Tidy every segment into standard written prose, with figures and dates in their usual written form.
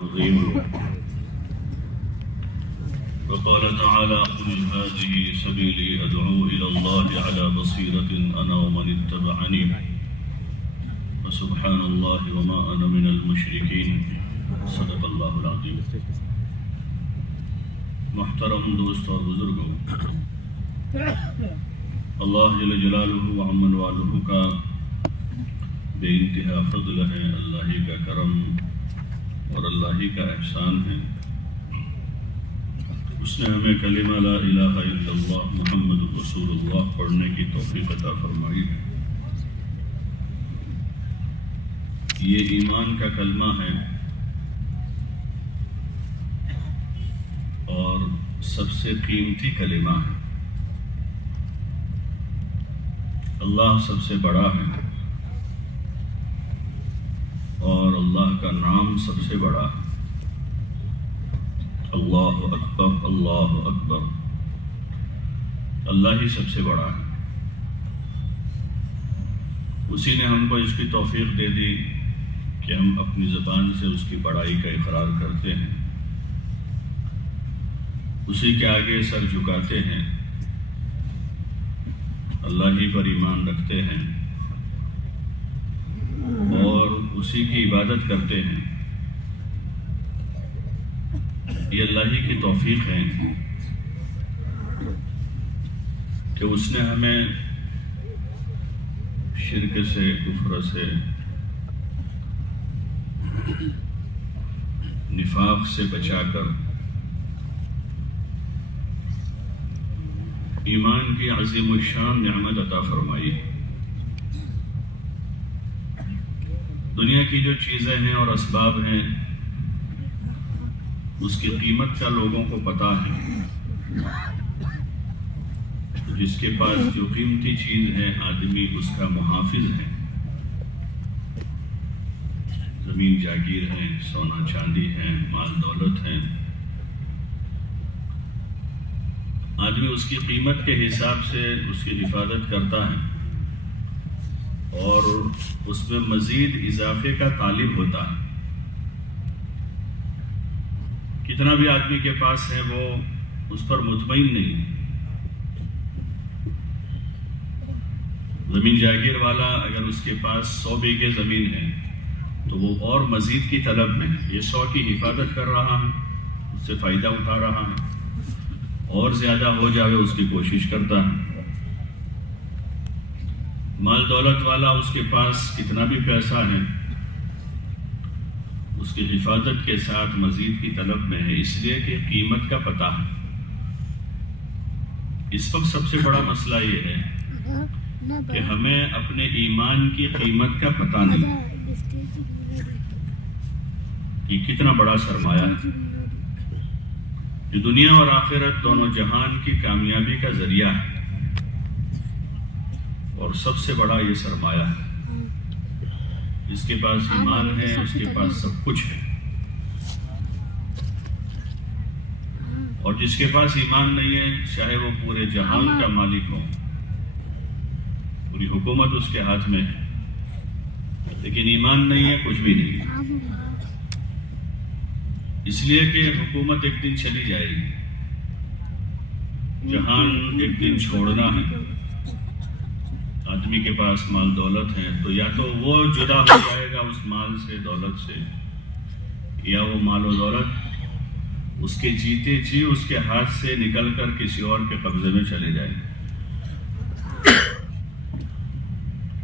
عظيم. وقال تعالى: قل هذه سبيلي أدعو إلى الله على بصيرة أنا ومن اتبعني وسبحان الله وما أنا من المشركين. صدق الله العظيم. محترم دوست اور بزرگوں، اللہ جل جلالہ وعمن والہ کا بے انتہا فضل ہے، اللہ ہی کا کرم اور اللہ ہی کا احسان ہے۔ اس نے ہمیں کلمہ لا الہ الا اللہ محمد رسول اللہ پڑھنے کی توفیق عطا فرمائی ہے۔ یہ ایمان کا کلمہ ہے اور سب سے قیمتی کلمہ ہے۔ اللہ سب سے بڑا ہے اور اللہ کا نام سب سے بڑا ہے۔ اللہ اکبر، اللہ اکبر، اللہ ہی سب سے بڑا ہے۔ اسی نے ہم کو اس کی توفیق دے دی کہ ہم اپنی زبان سے اس کی بڑائی کا اقرار کرتے ہیں، اسی کے آگے سر جھکاتے ہیں، اللہ ہی پر ایمان رکھتے ہیں اور اسی کی عبادت کرتے ہیں۔ یہ اللہ ہی کی توفیق ہے کہ اس نے ہمیں شرک سے، کفر سے، نفاق سے بچا کر ایمان کی عظیم الشان نعمت عطا فرمائی۔ دنیا کی جو چیزیں ہیں اور اسباب ہیں اس کی قیمت کا لوگوں کو پتہ ہے۔ جس کے پاس جو قیمتی چیز ہے آدمی اس کا محافظ ہے۔ زمین جاگیر ہے، سونا چاندی ہے، مال دولت ہے، آدمی اس کی قیمت کے حساب سے اس کی حفاظت کرتا ہے اور اس میں مزید اضافے کا طالب ہوتا ہے۔ کتنا بھی آدمی کے پاس ہے وہ اس پر مطمئن نہیں۔ زمین جاگیر والا اگر اس کے پاس 100 بیگھے زمین ہے تو وہ اور مزید کی طلب میں ہے۔ یہ 100 کی حفاظت کر رہا ہے، اس سے فائدہ اٹھا رہا ہے، اور زیادہ ہو جاوے اس کی کوشش کرتا ہے۔ مال دولت والا اس کے پاس کتنا بھی پیسہ ہے اس کی حفاظت کے ساتھ مزید کی طلب میں ہے، اس لیے کہ قیمت کا پتہ ہے۔ اس وقت سب سے بڑا مسئلہ یہ ہے کہ ہمیں اپنے ایمان کی قیمت کا پتہ نہیں، یہ کتنا بڑا سرمایہ ہے، یہ دنیا اور آخرت دونوں جہان کی کامیابی کا ذریعہ ہے اور سب سے بڑا یہ سرمایہ ہے۔ جس کے پاس ایمان ہے اس کے پاس سب کچھ ہے، اور جس کے پاس ایمان نہیں ہے چاہے وہ پورے جہان کا مالک ہو، پوری حکومت اس کے ہاتھ میں ہے، لیکن ایمان نہیں ہے کچھ بھی نہیں ہے۔ اس لیے کہ حکومت ایک دن چلی جائے گی، جہان ایک دن چھوڑنا ہے۔ آدمی کے پاس مال دولت ہے تو یا تو وہ جدا ہو جائے گا اس مال سے، دولت سے، یا وہ مال و دولت اس کے جیتے جی اس کے ہاتھ سے نکل کر کسی اور کے قبضے میں چلے جائے گا۔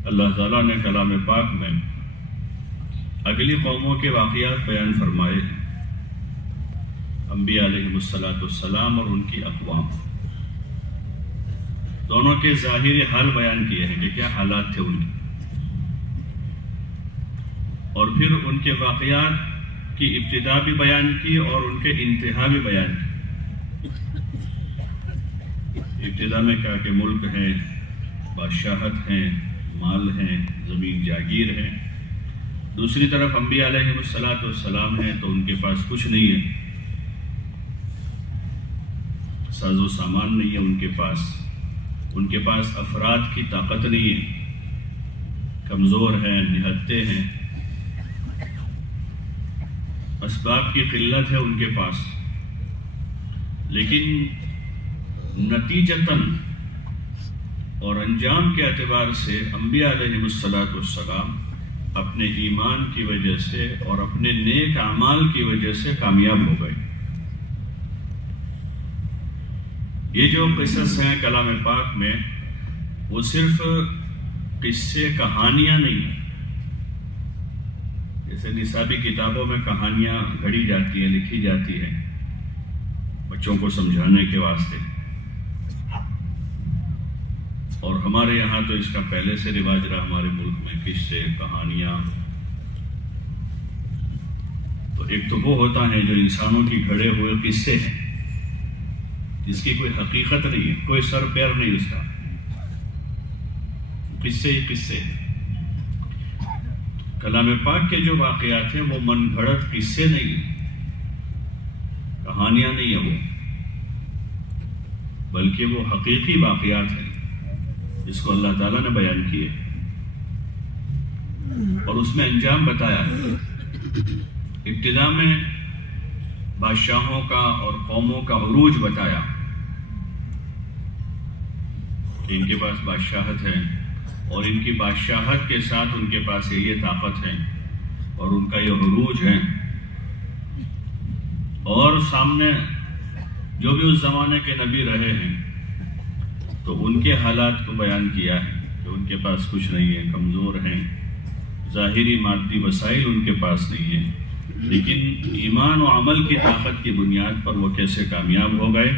اللہ تعالیٰ نے کلام پاک میں اگلی قوموں کے واقعات بیان فرمائے، انبیاء علیہ السلام اور ان کی اقوام، دونوں کے ظاہری حال بیان کیے ہیں کہ کیا حالات تھے ان کے، اور پھر ان کے واقعات کی ابتدا بھی بیان کی اور ان کے انتہا بھی بیان کی۔ ابتدا میں کہا کہ ملک ہے، بادشاہت ہیں، مال ہیں، زمین جاگیر ہے۔ دوسری طرف انبیاء علیہ السلام ہیں تو ان کے پاس کچھ نہیں ہے، ساز و سامان نہیں ہے ان کے پاس افراد کی طاقت نہیں ہے، کمزور ہیں، نہتے ہیں۔ اسباب کی قلت ہے ان کے پاس، لیکن نتیجتاً اور انجام کے اعتبار سے انبیاء علیہ السلام اپنے ایمان کی وجہ سے اور اپنے نیک اعمال کی وجہ سے کامیاب ہو گئے۔ یہ جو قصص ہیں کلام پاک میں، وہ صرف قصے کہانیاں نہیں ہیں، جیسے نصابی کتابوں میں کہانیاں گھڑی جاتی ہیں، لکھی جاتی ہیں بچوں کو سمجھانے کے واسطے، اور ہمارے یہاں تو اس کا پہلے سے رواج رہا ہمارے ملک میں، قصے کہانیاں۔ تو ایک تو وہ ہوتا ہے جو انسانوں کی گھڑے ہوئے قصے ہیں، جس کی کوئی حقیقت نہیں ہے، کوئی سر پیر نہیں اس کا، قصے ہی قصے۔ کلام پاک کے جو واقعات ہیں وہ من گھڑت قصے نہیں ہیں، کہانیاں نہیں ہیں وہ، بلکہ وہ حقیقی واقعات ہیں جس کو اللہ تعالیٰ نے بیان کیے اور اس میں انجام بتایا ہے۔ ابتدا میں بادشاہوں کا اور قوموں کا عروج بتایا کہ ان کے پاس بادشاہت ہے، اور ان کی بادشاہت کے ساتھ ان کے پاس یہ طاقت ہے اور ان کا یہ عروج ہے، اور سامنے جو بھی اس زمانے کے نبی رہے ہیں تو ان کے حالات کو بیان کیا ہے کہ ان کے پاس کچھ نہیں ہے، کمزور ہیں، ظاہری مادی وسائل ان کے پاس نہیں ہیں، لیکن ایمان و عمل کی طاقت کی بنیاد پر وہ کیسے کامیاب ہو گئے،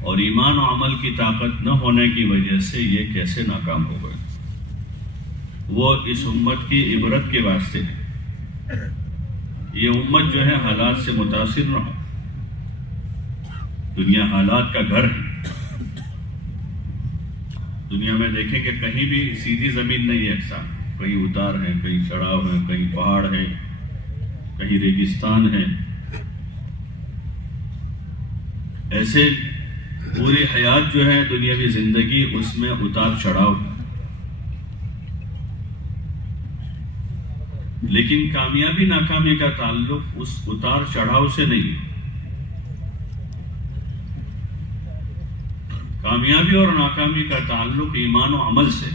اور ایمان و عمل کی طاقت نہ ہونے کی وجہ سے یہ کیسے ناکام ہو گئے۔ وہ اس امت کی عبرت کے واسطے ہے۔ یہ امت جو ہے حالات سے متاثر نہ ہو، دنیا حالات کا گھر ہے۔ دنیا میں دیکھیں کہ کہیں بھی سیدھی زمین نہیں ہے، یکساں، کہیں اتار ہیں، کہیں چڑھاؤ ہیں، کہیں پہاڑ ہیں، کہیں ریگستان ہے۔ ایسے پوری حیات جو ہے دنیاوی زندگی، اس میں اتار چڑھاؤ ہے، لیکن کامیابی ناکامی کا تعلق اس اتار چڑھاؤ سے نہیں ہے۔ کامیابی اور ناکامی کا تعلق ایمان و عمل سے۔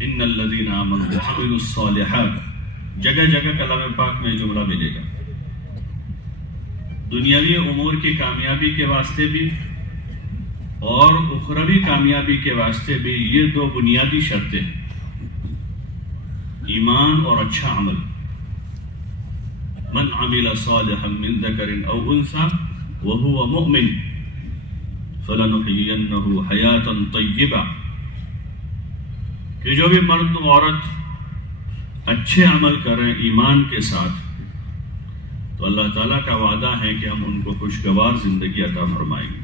ان الذین آمنوا وعملوا الصالحات، جگہ جگہ کلام پاک میں جملہ ملے گا۔ دنیاوی امور کی کامیابی کے واسطے بھی اور اخروی کامیابی کے واسطے بھی یہ دو بنیادی شرطیں ہیں، ایمان اور اچھا عمل۔ من عمل صالحا من ذکر او انثى وهو مؤمن فَلَنُحْيِيَنَّهُ حَيَاةً طَيِّبَةً، کہ جو بھی مرد و عورت اچھے عمل کریں ایمان کے ساتھ، تو اللہ تعالیٰ کا وعدہ ہے کہ ہم ان کو خوشگوار زندگی عطا فرمائیں گے۔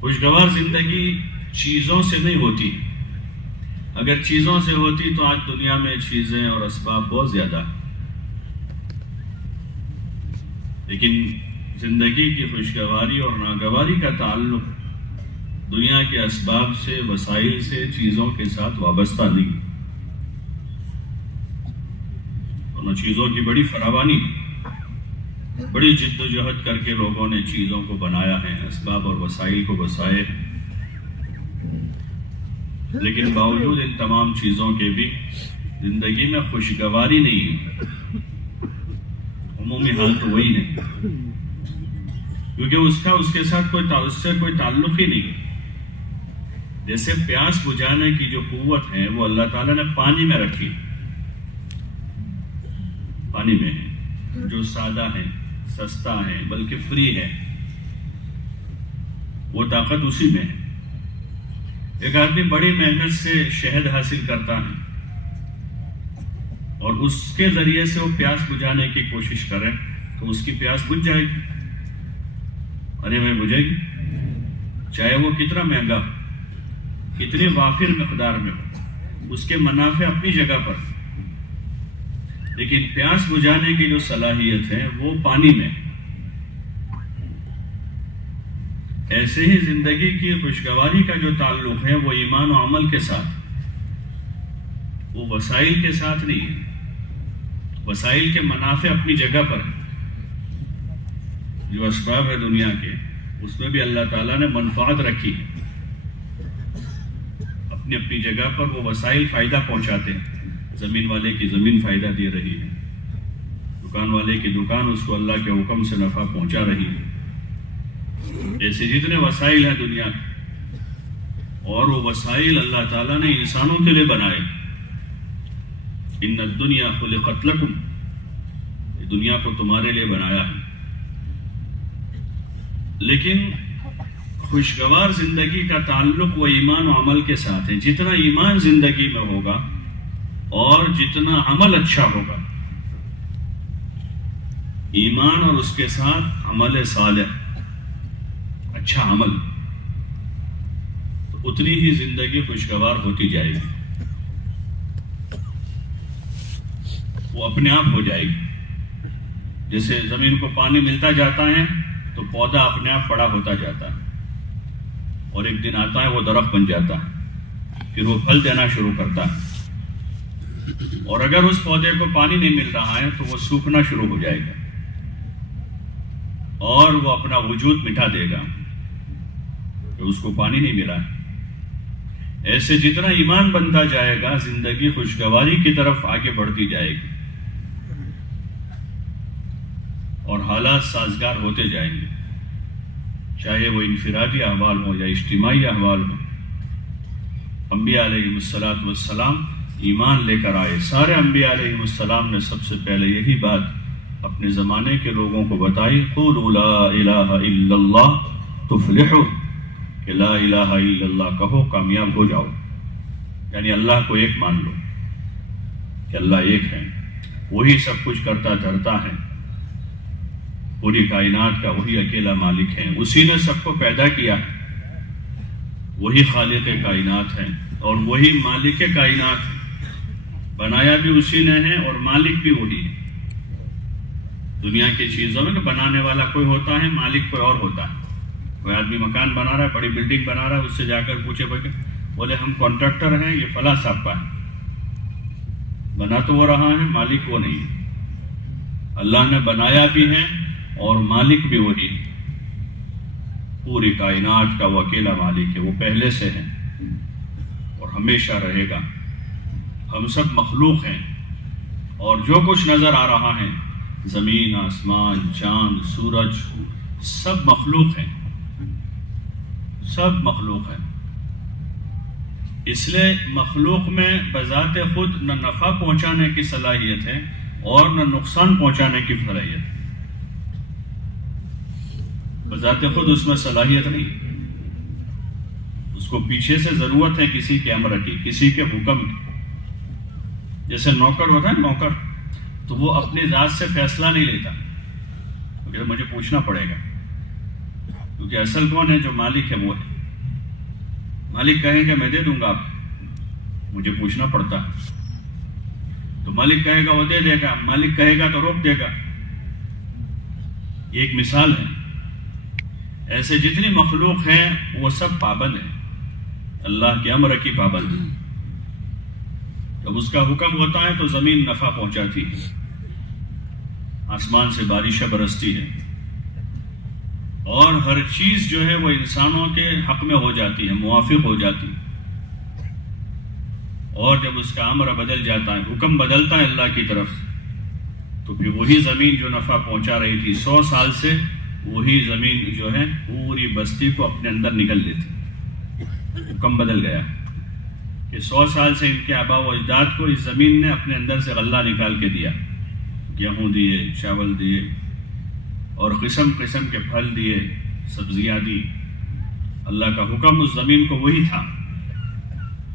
خوشگوار زندگی چیزوں سے نہیں ہوتی، اگر چیزوں سے ہوتی تو آج دنیا میں چیزیں اور اسباب بہت زیادہ ہیں، لیکن زندگی کی خوشگواری اور ناگواری کا تعلق دنیا کے اسباب سے، وسائل سے، چیزوں کے ساتھ وابستہ نہیں۔ ان چیزوں کی بڑی فراوانی، بڑی جد و جہد کر کے لوگوں نے چیزوں کو بنایا ہے، اسباب اور وسائل کو بسائے، لیکن باوجود ان تمام چیزوں کے بھی زندگی میں خوشگواری نہیں ہے۔ عمومی حال تو وہی نہیں، کیونکہ اس کے ساتھ کوئی تعلق ہی نہیں۔ جیسے پیاس بجھانے کی جو قوت ہے وہ اللہ تعالیٰ نے پانی میں رکھی، پانی میں جو سادہ ہے، سستا ہے، بلکہ فری ہے، وہ طاقت اسی میں ہے۔ ایک آدمی بڑی محنت سے شہد حاصل کرتا ہے اور اس کے ذریعے سے وہ پیاس بجھانے کی کوشش کرے تو اس کی پیاس بجھ جائے گی، ارے میں بجھے گی، چاہے وہ کتنا مہنگا، کتنی وافر مقدار میں ہو، اس کے منافع اپنی جگہ پر، لیکن پیاس بجھانے کی جو صلاحیت ہے وہ پانی میں۔ ایسے ہی زندگی کی خوشگواری کا جو تعلق ہے وہ ایمان و عمل کے ساتھ، وہ وسائل کے ساتھ نہیں ہے۔ وسائل کے منافع اپنی جگہ پر ہیں، جو اسباب ہے دنیا کے اس میں بھی اللہ تعالیٰ نے منفعت رکھی ہے، اپنی اپنی جگہ پر وہ وسائل فائدہ پہنچاتے ہیں۔ زمین والے کی زمین فائدہ دے رہی ہے، دکان والے کی دکان اس کو اللہ کے حکم سے نفع پہنچا رہی ہے۔ ایسے جتنے وسائل ہیں دنیا کے، اور وہ وسائل اللہ تعالیٰ نے انسانوں کے لیے بنائے۔ ان الدنیا خلقت لکم، یہ دنیا کو تمہارے لیے بنایا ہے۔ لیکن خوشگوار زندگی کا تعلق وہ ایمان و عمل کے ساتھ ہے۔ جتنا ایمان زندگی میں ہوگا اور جتنا عمل اچھا ہوگا، ایمان اور اس کے ساتھ عمل صالح، اچھا عمل، تو اتنی ہی زندگی خوشگوار ہوتی جائے گی، وہ اپنے آپ ہو جائے گی۔ جیسے زمین کو پانی ملتا جاتا ہے تو پودا اپنے آپ بڑا ہوتا جاتا ہے، اور ایک دن آتا ہے وہ درخت بن جاتا ہے، پھر وہ پھل دینا شروع کرتا ہے۔ اور اگر اس پودے کو پانی نہیں مل رہا ہے تو وہ سوکھنا شروع ہو جائے گا اور وہ اپنا وجود مٹا دے گا کہ اس کو پانی نہیں ملا ہے۔ ایسے جتنا ایمان بنتا جائے گا، زندگی خوشگواری کی طرف آگے بڑھتی جائے گی اور حالات سازگار ہوتے جائیں گے، چاہے وہ انفرادی احوال ہو یا اجتماعی احوال ہو۔ انبیاء علیہ السلام ایمان لے کر آئے۔ سارے انبیاء علیہ السلام نے سب سے پہلے یہی بات اپنے زمانے کے لوگوں کو بتائی، قولوا لا الہ الا اللہ تفلحوا، کہ لا الہ الا اللہ کہو کامیاب ہو جاؤ، یعنی اللہ کو ایک مان لو کہ اللہ ایک ہے، وہی سب کچھ کرتا دھرتا ہے، پوری کائنات کا وہی اکیلا مالک ہے، اسی نے سب کو پیدا کیا ہے، وہی خالق کائنات ہے اور وہی مالک کائنات ہے، بنایا بھی اسی نے ہے اور مالک بھی وہی ہے۔ دنیا کی چیزوں میں بنانے والا کوئی ہوتا ہے، مالک کوئی اور ہوتا ہے۔ کوئی آدمی مکان بنا رہا ہے، بڑی بلڈنگ بنا رہا ہے، اس سے جا کر پوچھے بولے ہم کانٹریکٹر ہیں، یہ فلاں صاحب کا ہے، بنا تو وہ رہا ہے، مالک وہ نہیں ہے۔ اللہ نے بنایا بھی ہے اور مالک بھی وہی ہے، پوری کائنات کا وہ اکیلا مالک ہے، وہ پہلے سے ہے اور ہمیشہ رہے گا۔ ہم سب مخلوق ہیں اور جو کچھ نظر آ رہا ہے، زمین، آسمان، چاند، سورج، سب مخلوق ہیں، سب مخلوق ہیں۔ اس لیے مخلوق میں بذات خود نہ نفع پہنچانے کی صلاحیت ہے اور نہ نقصان پہنچانے کی صلاحیت ہے۔ بذات خود اس میں صلاحیت نہیں، اس کو پیچھے سے ضرورت ہے کسی کے امر کی، کسی کے حکم کی۔ جیسے نوکر ہوتا ہے، نوکر تو وہ اپنی ذات سے فیصلہ نہیں لیتا، کیونکہ مجھے پوچھنا پڑے گا، کیونکہ اصل کون ہے؟ جو مالک ہے وہ ہے۔ مالک کہے گا میں دے دوں گا آپ، مجھے پوچھنا پڑتا ہے، تو مالک کہے گا وہ دے دے گا، مالک کہے گا تو روک دے گا۔ یہ ایک مثال ہے۔ ایسے جتنی مخلوق ہیں وہ سب پابند ہیں، اللہ کے امر کی پابند ہیں۔ جب اس کا حکم ہوتا ہے تو زمین نفع پہنچاتی ہے، آسمان سے بارشیں برستی ہے، اور ہر چیز جو ہے وہ انسانوں کے حق میں ہو جاتی ہے، موافق ہو جاتی ہے۔ اور جب اس کا امر بدل جاتا ہے، حکم بدلتا ہے اللہ کی طرف سے، تو پھر وہی زمین جو نفع پہنچا رہی تھی 100 سال سے، وہی زمین جو ہے پوری بستی کو اپنے اندر نگل لیتی۔ حکم بدل گیا کہ 100 سال سے ان کے آباء و اجداد کو اس زمین نے اپنے اندر سے غلہ نکال کے دیا، گیہوں دیے، چاول دیے اور قسم قسم کے پھل دیے، سبزیاں دی۔ اللہ کا حکم اس زمین کو وہی تھا،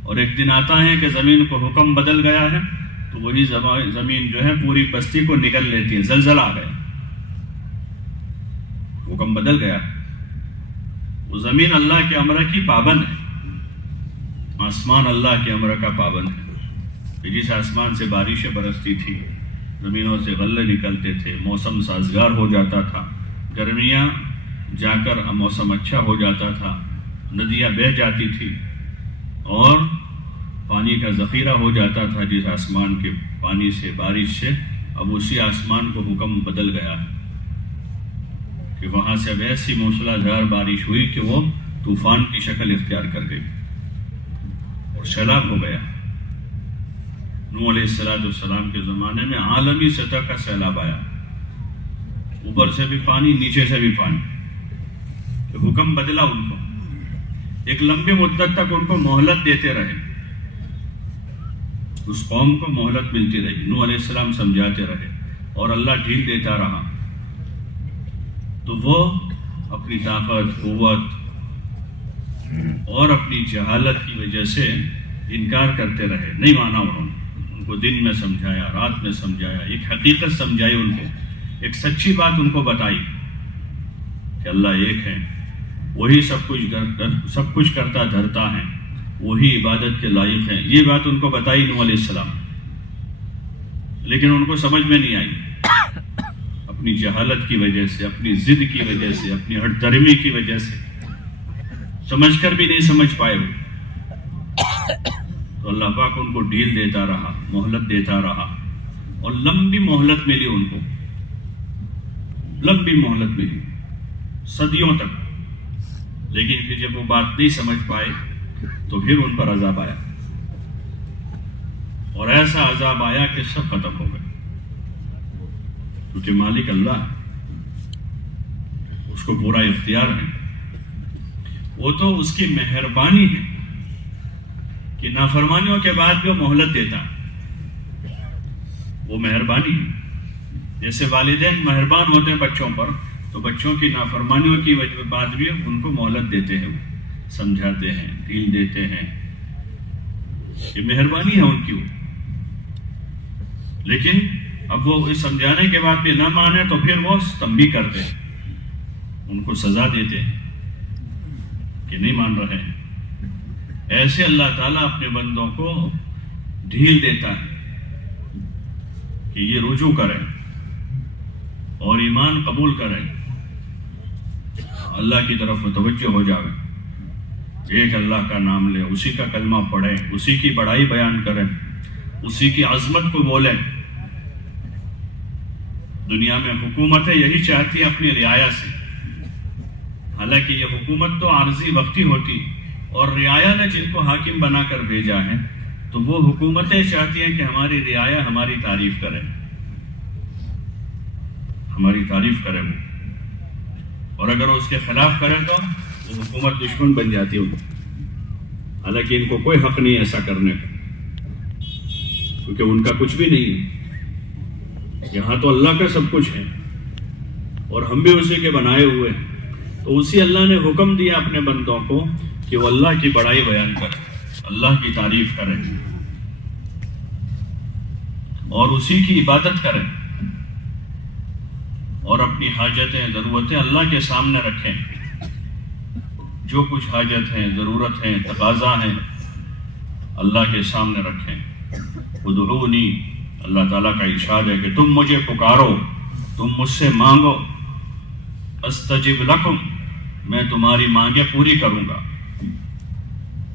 اور ایک دن آتا ہے کہ زمین کو حکم بدل گیا ہے تو وہی زمین جو ہے پوری بستی کو نگل لیتی ہے۔ زلزلہ آ گیا، حکم بدل گیا۔ وہ زمین اللہ کے امر کی پابند ہے، آسمان اللہ کے امر کا پابند ہے۔ جس آسمان سے بارشیں برستی تھی، زمینوں سے غلے نکلتے تھے، موسم سازگار ہو جاتا تھا، گرمیاں جا کر موسم اچھا ہو جاتا تھا، ندیاں بہہ جاتی تھی اور پانی کا ذخیرہ ہو جاتا تھا، جس آسمان کے پانی سے، بارش سے اب اسی آسمان کو حکم بدل گیا کہ وہاں سے اب ایسی موسلادھار بارش ہوئی کہ وہ طوفان کی شکل اختیار کر گئی اور سیلاب ہو گیا۔ نوح علیہ السلام کے زمانے میں عالمی سطح کا سیلاب آیا، اوپر سے بھی پانی، نیچے سے بھی پانی۔ تو حکم بدلا ان کو، ایک لمبی مدت تک ان کو مہلت دیتے رہے، اس قوم کو مہلت ملتی رہی، نوح علیہ السلام سمجھاتے رہے اور اللہ ڈھیل دیتا رہا، تو وہ اپنی طاقت، قوت اور اپنی جہالت کی وجہ سے انکار کرتے رہے، نہیں مانا انہوں نے۔ ان کو دن میں سمجھایا، رات میں سمجھایا، ایک حقیقت سمجھائی ان کو، ایک سچی بات ان کو بتائی کہ اللہ ایک ہے، وہی سب کچھ کرتا دھرتا ہے، وہی عبادت کے لائق ہے، یہ بات ان کو بتائی نوح علیہ السلام، لیکن ان کو سمجھ میں نہیں آئی، اپنی جہالت کی وجہ سے، اپنی ضد کی وجہ سے، اپنی ہٹ درمی کی وجہ سے سمجھ کر بھی نہیں سمجھ پائے وہ۔ تو اللہ پاک ان کو ڈھیل دیتا رہا، مہلت دیتا رہا، اور لمبی مہلت ملی ان کو، لمبی مہلت ملی صدیوں تک، لیکن پھر جب وہ بات نہیں سمجھ پائے تو پھر ان پر عذاب آیا، اور ایسا عذاب آیا کہ سب ختم ہو گئے، کیونکہ مالک اللہ، اس کو پورا اختیار ہے، وہ تو اس کی مہربانی ہے کہ نافرمانیوں کے بعد بھی وہ مہلت دیتا، وہ مہربانی ہے۔ جیسے والدین مہربان ہوتے ہیں بچوں پر، تو بچوں کی نافرمانیوں کی بعد بھی ان کو مہلت دیتے ہیں، وہ سمجھاتے ہیں، ڈھیل دیتے ہیں، یہ مہربانی ہے ان کی وہ۔ لیکن اب وہ اس سمجھانے کے بعد بھی نہ مانے تو پھر وہ تنبیہ کرتے ہیں، ان کو سزا دیتے ہیں کہ نہیں مان رہے ہیں۔ ایسے اللہ تعالیٰ اپنے بندوں کو ڈھیل دیتا ہے کہ یہ رجوع کریں اور ایمان قبول کریں، اللہ کی طرف متوجہ ہو جائیں، ایک اللہ کا نام لیں، اسی کا کلمہ پڑھیں، اسی کی بڑائی بیان کریں، اسی کی عظمت کو بولیں۔ دنیا میں حکومتیں یہی چاہتی ہیں اپنی رعایا سے، حالانکہ یہ حکومت تو عارضی وقتی ہوتی، اور رعایا نے جن کو حاکم بنا کر بھیجا ہے تو وہ حکومتیں چاہتی ہیں کہ ہماری رعایا ہماری تعریف کرے، ہماری تعریف کرے وہ، اور اگر وہ اس کے خلاف کرے تو وہ حکومت دشمن بن جاتی ہے، حالانکہ ان کو کوئی حق نہیں ایسا کرنے کا، کیونکہ ان کا کچھ بھی نہیں ہے، یہاں تو اللہ کا سب کچھ ہے اور ہم بھی اسی کے بنائے ہوئے ہیں۔ تو اسی اللہ نے حکم دیا اپنے بندوں کو کہ وہ اللہ کی بڑائی بیان کریں، اللہ کی تعریف کریں اور اسی کی عبادت کریں، اور اپنی حاجتیں، ضرورتیں اللہ کے سامنے رکھیں، جو کچھ حاجت ہیں، ضرورت ہیں، تقاضا ہیں، اللہ کے سامنے رکھیں۔ ادعونی، اللہ تعالیٰ کا ارشاد ہے کہ تم مجھے پکارو، تم مجھ سے مانگو، استجب لکم، میں تمہاری مانگیں پوری کروں گا،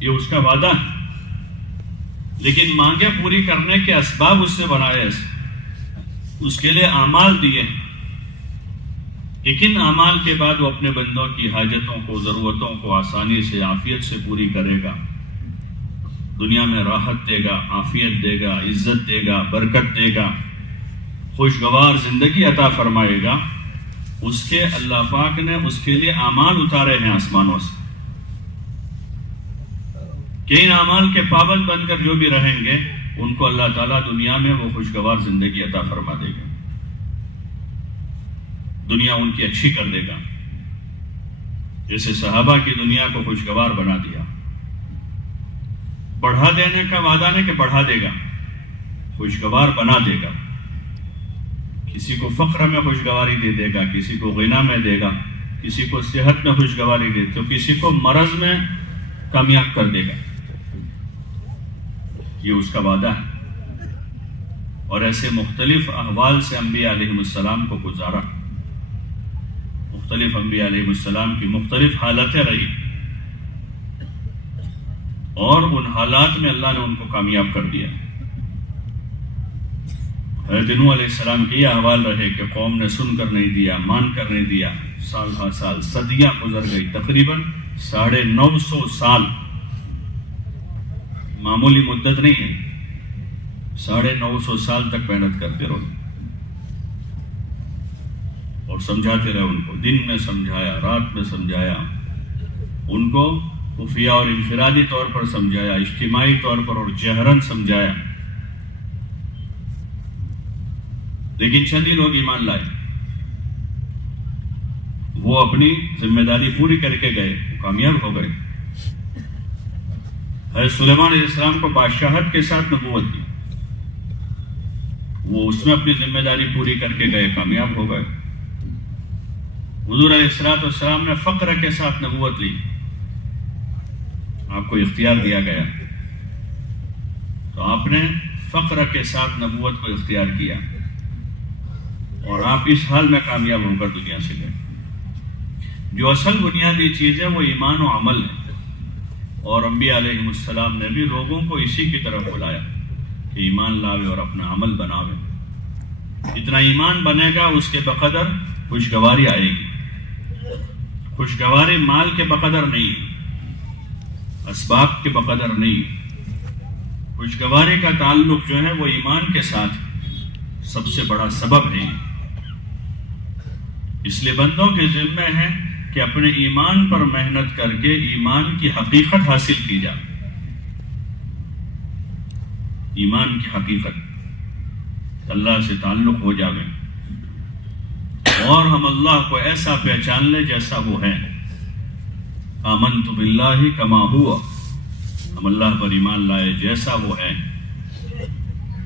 یہ اس کا وعدہ ہے۔ لیکن مانگیں پوری کرنے کے اسباب اس سے بنائے، اس کے لیے اعمال دیے، لیکن اعمال کے بعد وہ اپنے بندوں کی حاجتوں کو، ضرورتوں کو آسانی سے، عافیت سے پوری کرے گا، دنیا میں راحت دے گا، عافیت دے گا، عزت دے گا، برکت دے گا، خوشگوار زندگی عطا فرمائے گا۔ اس کے اللہ پاک نے اس کے لیے اعمال اتارے ہیں آسمانوں سے، کہ ان اعمال کے پابند بن کر جو بھی رہیں گے ان کو اللہ تعالیٰ دنیا میں وہ خوشگوار زندگی عطا فرما دے گا، دنیا ان کی اچھی کر دے گا، جیسے صحابہ کی دنیا کو خوشگوار بنا دیا۔ بڑھا دینے کا وعدہ نہیں کہ بڑھا دے گا، خوشگوار بنا دے گا، کسی کو فقر میں خوشگواری دے دے گا، کسی کو غنا میں دے گا، کسی کو صحت میں خوشگواری دے تو کسی کو مرض میں کامیاب کر دے گا، یہ اس کا وعدہ ہے۔ اور ایسے مختلف احوال سے انبیاء علیہ السلام کو گزارا، مختلف انبیاء علیہ السلام کی مختلف حالتیں رہی، اور ان حالات میں اللہ نے ان کو کامیاب کر دیا۔ حضرت نوح علیہ السلام کے یہ احوال رہے کہ قوم نے سن کر نہیں دیا، مان کر نہیں دیا، سال ہر سال صدیاں گزر گئی، تقریباً 950 سال، معمولی مدت نہیں ہے، 950 سال تک محنت کرتے رہے اور سمجھاتے رہے ان کو، دن میں سمجھایا، رات میں سمجھایا، ان کو خفیہ اور انفرادی طور پر سمجھایا، اجتماعی طور پر اور جہرن سمجھایا، لیکن چند ہی لوگ ایمان لائے، وہ اپنی ذمہ داری پوری کر کے گئے، کامیاب ہو گئے۔ حضرت سلیمان علیہ السلام کو بادشاہت کے ساتھ نبوت دی، وہ اس میں اپنی ذمہ داری پوری کر کے گئے، کامیاب ہو گئے۔ حضور علیہ السلام نے فقر کے ساتھ نبوت لی، آپ کو اختیار دیا گیا تو آپ نے فقر کے ساتھ نبوت کو اختیار کیا اور آپ اس حال میں کامیاب ہو کر دنیا سے گئے۔ جو اصل بنیادی چیز ہے وہ ایمان و عمل ہے، اور انبیاء علیہ السلام نے بھی لوگوں کو اسی کی طرف بلایا کہ ایمان لاوے اور اپنا عمل بناوے۔ جتنا ایمان بنے گا اس کے بقدر خوشگواری آئے گی۔ خوشگواری مال کے بقدر نہیں، اسباب کے بقدر نہیں، خوشگواری کا تعلق جو ہے وہ ایمان کے ساتھ سب سے بڑا سبب ہے۔ اس لیے بندوں کے ذمہ ہے کہ اپنے ایمان پر محنت کر کے ایمان کی حقیقت حاصل کی جائے۔ ایمان کی حقیقت اللہ سے تعلق ہو جاوے اور ہم اللہ کو ایسا پہچان لے جیسا وہ ہے۔ آمنت باللہ کما ہوا، ہم اللہ پر ایمان لائے جیسا وہ ہے،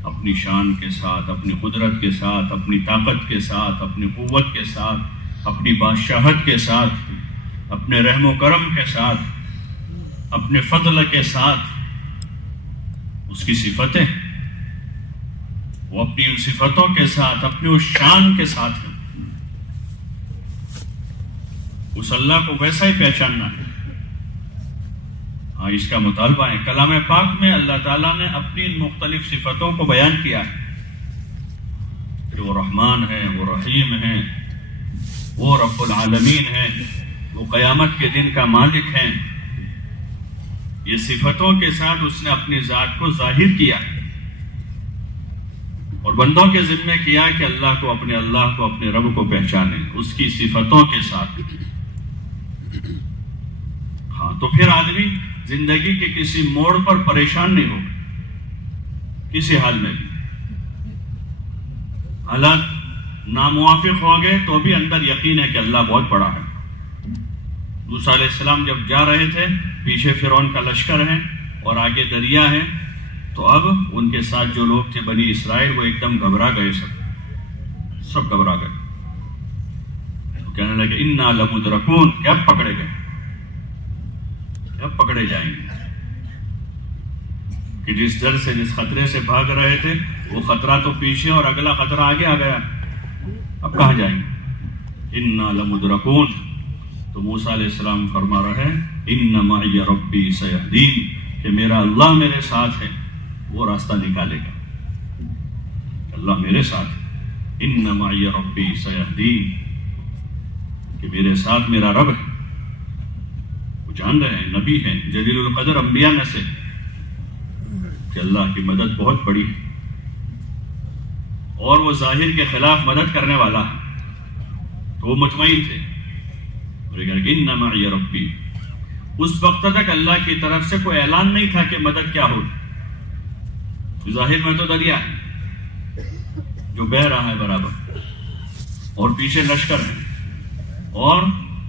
اپنی شان کے ساتھ، اپنی قدرت کے ساتھ، اپنی طاقت کے ساتھ، اپنی قوت کے ساتھ، اپنی بادشاہت کے ساتھ، اپنے رحم و کرم کے ساتھ، اپنے فضل کے ساتھ، اس کی صفتیں وہ اپنی ان صفتوں کے ساتھ، اپنی اس شان کے ساتھ ہیں۔ اس اللہ کو ویسا ہی پہچاننا ہے۔ ہاں، اس کا مطالبہ ہے۔ کلام پاک میں اللہ تعالیٰ نے اپنی ان مختلف صفتوں کو بیان کیا ہے کہ وہ رحمان ہے، وہ رحیم ہے، وہ رب العالمین ہے، وہ قیامت کے دن کا مالک ہے۔ یہ صفتوں کے ساتھ اس نے اپنی ذات کو ظاہر کیا اور بندوں کے ذمہ کیا کہ اللہ کو اپنے رب کو پہچانے اس کی صفتوں کے ساتھ۔ ہاں، تو پھر آدمی زندگی کے کسی موڑ پر پریشان نہیں ہوگا، کسی حال میں بھی۔ حالات ناموافق ہو گئے تو بھی اندر یقین ہے کہ اللہ بہت بڑا ہے۔ موسیٰ علیہ السلام جب جا رہے تھے، پیچھے فرعون کا لشکر ہے اور آگے دریا ہے، تو اب ان کے ساتھ جو لوگ تھے بنی اسرائیل وہ ایک دم گھبرا گئے، سب گھبرا گئے، کہنے لگے انا لمدرکون، کہ اب پکڑے گئے، اب پکڑے جائیں گے، کہ جس ڈر سے، جس خطرے سے بھاگ رہے تھے وہ خطرہ تو پیچھے اور اگلا خطرہ آگے آ گیا، اب کہاں جائیں گے؟ انا لمدرکون۔ تو موسیٰ علیہ السلام فرما رہے ان معی ربی سیہدین، کہ میرا اللہ میرے ساتھ ہے، وہ راستہ نکالے گا۔ اللہ میرے ساتھ ہے، ان معی ربی سیہدین، کہ میرے ساتھ میرا رب ہے۔ وہ جان رہے ہیں، نبی ہیں، جلیل القدر انبیاء میں سے، کہ اللہ کی مدد بہت بڑی ہے اور وہ ظاہر کے خلاف مدد کرنے والا ہے، تو وہ مطمئن تھے۔ ان معی ربی، اس وقت تک اللہ کی طرف سے کوئی اعلان نہیں تھا کہ مدد کیا ہو۔ ظاہر میں تو دریا ہے جو بہہ رہا ہے برابر، اور پیچھے لشکر ہے، اور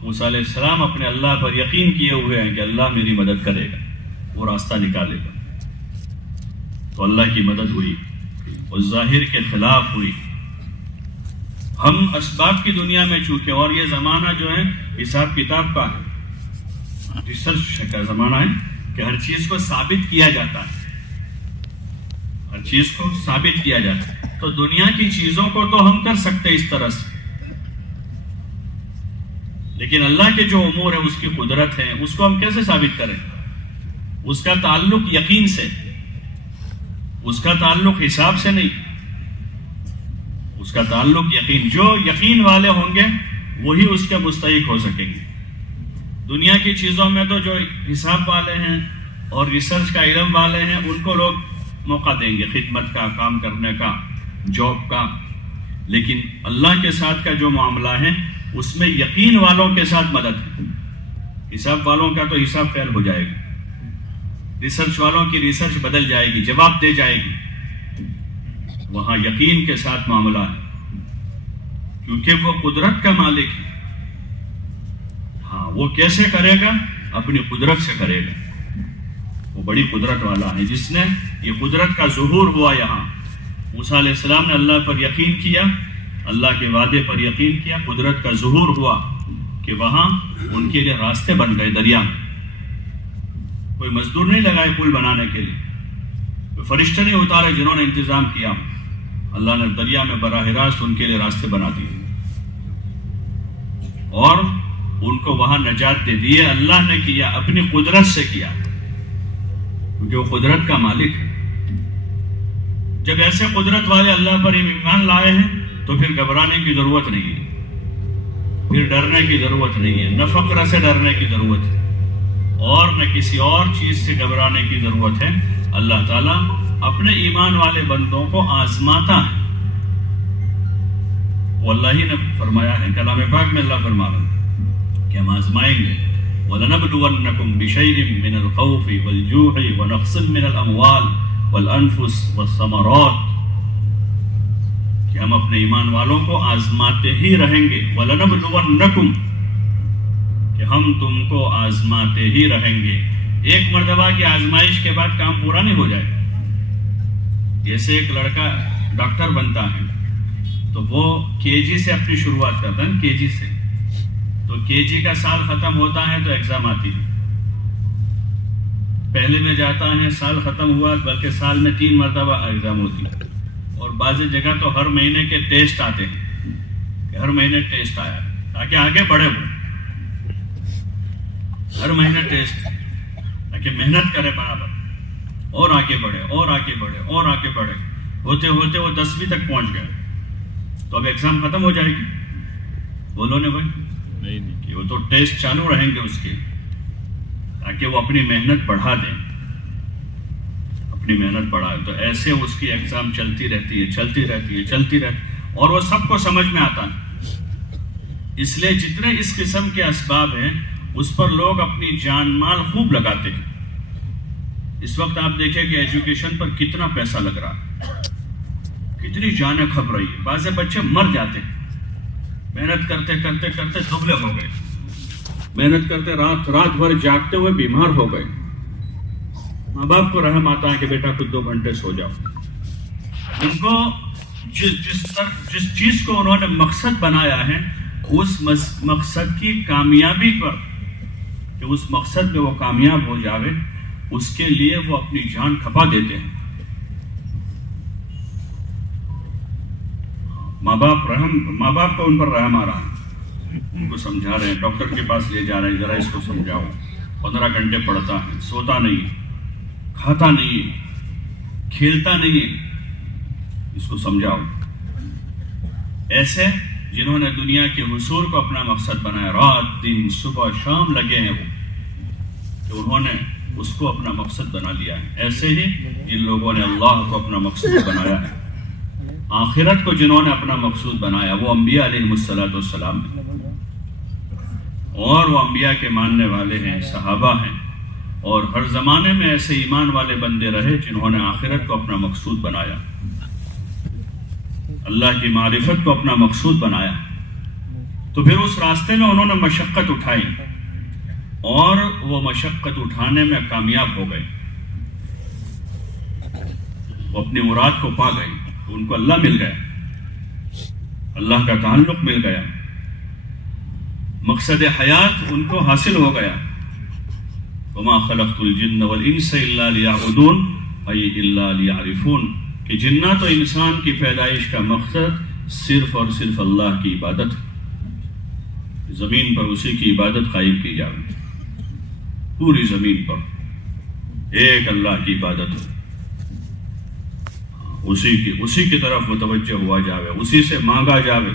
موسیٰ علیہ السلام اپنے اللہ پر یقین کیے ہوئے ہیں کہ اللہ میری مدد کرے گا، وہ راستہ نکالے گا۔ تو اللہ کی مدد ہوئی، اور ظاہر کے خلاف ہوئی۔ ہم اسباب کی دنیا میں چونکہ، اور یہ زمانہ جو ہے حساب کتاب کا ہے، ریسرچ کا زمانہ ہے کہ ہر چیز کو ثابت کیا جاتا ہے، ہر چیز کو ثابت کیا جاتا ہے۔ تو دنیا کی چیزوں کو تو ہم کر سکتے اس طرح سے، لیکن اللہ کے جو امور ہے، اس کی قدرت ہے، اس کو ہم کیسے ثابت کریں؟ اس کا تعلق یقین سے، اس کا تعلق حساب سے نہیں، اس کا تعلق یقین، جو یقین والے ہوں گے وہی اس کے مستحق ہو سکیں گے۔ دنیا کی چیزوں میں تو جو حساب والے ہیں اور ریسرچ کا علم والے ہیں ان کو لوگ موقع دیں گے خدمت کا، کام کرنے کا، جاب کا، لیکن اللہ کے ساتھ کا جو معاملہ ہے اس میں یقین والوں کے ساتھ مدد ہے۔ حساب والوں کا تو حساب فیل ہو جائے گا، ریسرچ والوں کی ریسرچ بدل جائے گی، جواب دے جائے گی۔ وہاں یقین کے ساتھ معاملہ ہے، کیونکہ وہ قدرت کا مالک ہے۔ ہاں، وہ کیسے کرے گا؟ اپنی قدرت سے کرے گا۔ وہ بڑی قدرت والا ہے جس نے یہ قدرت کا ظہور ہوا یہاں۔ موسیٰ علیہ السلام نے اللہ پر یقین کیا، اللہ کے وعدے پر یقین کیا، قدرت کا ظہور ہوا کہ وہاں ان کے لیے راستے بن گئے دریا میں۔ کوئی مزدور نہیں لگائے پل بنانے کے لیے، کوئی فرشتے نہیں اتارے جنہوں نے انتظام کیا، اللہ نے دریا میں براہ راست ان کے لیے راستے بنا دیے اور ان کو وہاں نجات دے دیے۔ اللہ نے کیا، اپنی قدرت سے کیا، کیونکہ وہ قدرت کا مالک ہے۔ جب ایسے قدرت والے اللہ پر ایمان لائے ہیں تو پھر گھبرانے کی ضرورت نہیں ہے، پھر ڈرنے کی ضرورت نہیں ہے، نہ فقر سے ڈرنے کی ضرورت ہے اور نہ کسی اور چیز سے گھبرانے کی ضرورت ہے۔ اللہ تعالیٰ اپنے ایمان والے بندوں کو آزماتا ہے۔ وہ اللہ ہی نے فرمایا ہے، کلام پاک میں اللہ فرما رہا ہے کہ ہم آزمائیں گے۔ وَلَنَبْلُوَنَّكُمْ بِشَيْءٍ مِّنَ الْخَوْفِ وَالْجُوعِ وَنَقْصٍ مِّنَ الْأَمْوَالِ وَالْأَنفُسِ وَالثَّمَرَاتِ، کہ ہم اپنے ایمان والوں کو آزماتے ہی رہیں گے۔ وَلَنَبْلُوَنَّكُمْ، کہ ہم تم کو آزماتے ہی رہیں گے۔ ایک مرتبہ کی آزمائش کے بعد کام پورا نہیں ہو جائے۔ جیسے ایک لڑکا ڈاکٹر بنتا ہے تو وہ کے جی سے اپنی شروعات کرتا ہے، کے جی سے، تو کے جی کا سال ختم ہوتا ہے تو ایگزام آتی ہے۔ پہلے میں جاتا ہے، سال ختم ہوا، بلکہ سال میں 3 مرتبہ ایگزام ہوتی ہے، اور بعض جگہ تو ہر مہینے کے ٹیسٹ آتے ہیں کہ ہر مہینے ٹیسٹ آیا تاکہ آگے بڑھے وہ، ہر مہینے ٹیسٹ تاکہ محنت کرے برابر اور آگے بڑھے اور آگے بڑھے اور آگے بڑھے۔ ہوتے ہوتے وہ 10ویں تک پہنچ گئے تو اب ایگزام ختم ہو جائے گی۔ بولو نے بھائی نہیں کہ وہ تو ٹیسٹ چالو رہیں گے اس کے، تاکہ وہ اپنی محنت بڑھا دیں، اپنی محنت بڑھائے۔ تو ایسے اس کی ایگزام چلتی رہتی ہے، چلتی رہتی ہے، چلتی رہتی ہے، اور وہ سب کو سمجھ میں آتا ہے۔ اس لیے جتنے اس قسم کے اسباب ہیں اس پر لوگ اپنی جان مال خوب لگاتے ہیں۔ اس وقت آپ دیکھیں کہ ایجوکیشن پر کتنا پیسہ لگ رہا ہے، کتنی جانیں کھپ رہی ہے۔ بعض بچے مر جاتے ہیں، محنت کرتے کرتے کرتے دبلے ہو گئے، محنت کرتے رات بھر جاگتے ہوئے بیمار ہو گئے۔ ماں باپ کو رحم آتا ہے کہ بیٹا کچھ 2 گھنٹے سو جاؤ۔ ان کو جس چیز کو انہوں نے مقصد بنایا ہے، اس مقصد کی کامیابی پر، کہ اس مقصد میں وہ کامیاب ہو جاوے، اس کے لیے وہ اپنی جان کھپا دیتے ہیں۔ ماں باپ کو ان پر رحم آ رہا ہے، ان کو سمجھا رہے ہیں، ڈاکٹر کے پاس لے جا رہے ہیں، ذرا اس کو سمجھاؤ۔ 15 گھنٹے پڑھتا ہے، سوتا نہیں، کھاتا نہیں، کھیلتا نہیں، اس کو سمجھاؤ۔ ایسے جنہوں نے دنیا کے حصول کو اپنا مقصد بنایا، رات دن صبح شام لگے ہیں وہ، کہ انہوں نے اس کو اپنا مقصد بنا لیا ہے۔ ایسے ہی جن لوگوں نے اللہ کو اپنا مقصود بنایا ہے، آخرت کو جنہوں نے اپنا مقصود بنایا، وہ انبیاء علیہ السلام ہیں، اور وہ انبیاء کے ماننے والے ہیں، صحابہ ہیں، اور ہر زمانے میں ایسے ایمان والے بندے رہے جنہوں نے آخرت کو اپنا مقصود بنایا، اللہ کی معرفت کو اپنا مقصود بنایا۔ تو پھر اس راستے میں انہوں نے مشقت اٹھائی اور وہ مشقت اٹھانے میں کامیاب ہو گئے، وہ اپنی مراد کو پا گئے، ان کو اللہ مل گیا، اللہ کا تعلق مل گیا، مقصد حیات ان کو حاصل ہو گیا۔ وما خلقت الجن والانس الا ليعبدون، اي الا ليعرفون، کہ جنات و انسان کی پیدائش کا مقصد صرف اور صرف اللہ کی عبادت ہے۔ زمین پر اسی کی عبادت قائم کی جائے، پوری زمین پر ایک اللہ کی عبادت ہو، اسی کی طرف متوجہ ہوا جاوے، اسی سے مانگا جاوے۔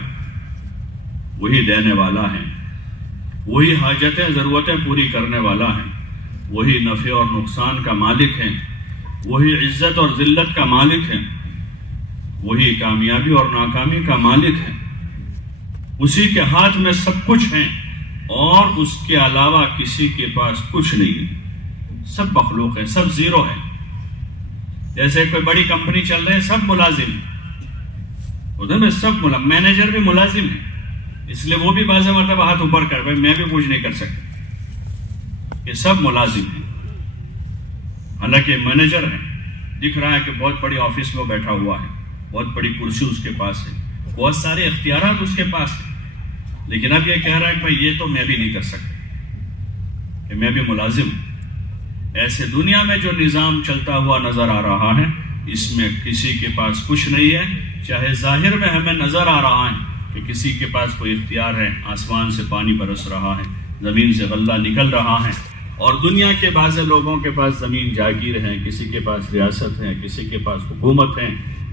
وہی دینے والا ہے، وہی حاجتیں ضرورتیں پوری کرنے والا ہے، وہی نفع اور نقصان کا مالک ہے، وہی عزت اور ذلت کا مالک ہے، وہی کامیابی اور ناکامی کا مالک ہے۔ اسی کے ہاتھ میں سب کچھ ہے اور اس کے علاوہ کسی کے پاس کچھ نہیں ہے۔ سب مخلوق ہے، سب زیرو ہے۔ جیسے کوئی بڑی کمپنی چل رہی ہے، سب ملازم، ادھر میں سب مینیجر بھی ملازم ہے، اس لیے وہ بھی بعض مرتبہ ہاتھ اوپر کر بھائی میں بھی کچھ نہیں کر سکتا، یہ سب ملازم ہیں۔ حالانکہ مینیجر ہے، دکھ رہا ہے کہ بہت بڑی آفس میں بیٹھا ہوا ہے، بہت بڑی کرسی اس کے پاس ہے، بہت سارے اختیارات اس کے پاس ہیں، لیکن اب یہ کہہ رہا ہے کہ بھائی یہ تو میں بھی نہیں کر سکتا، کہ میں بھی ملازم ہوں۔ ایسے دنیا میں جو نظام چلتا ہوا نظر آ رہا ہے، اس میں کسی کے پاس کچھ نہیں ہے، چاہے ظاہر میں ہمیں نظر آ رہا ہے کہ کسی کے پاس کوئی اختیار ہے، آسمان سے پانی برس رہا ہے، زمین سے غلہ نکل رہا ہے، اور دنیا کے بعض لوگوں کے پاس زمین جاگیر ہے، کسی کے پاس ریاست ہے، کسی کے پاس حکومت ہے،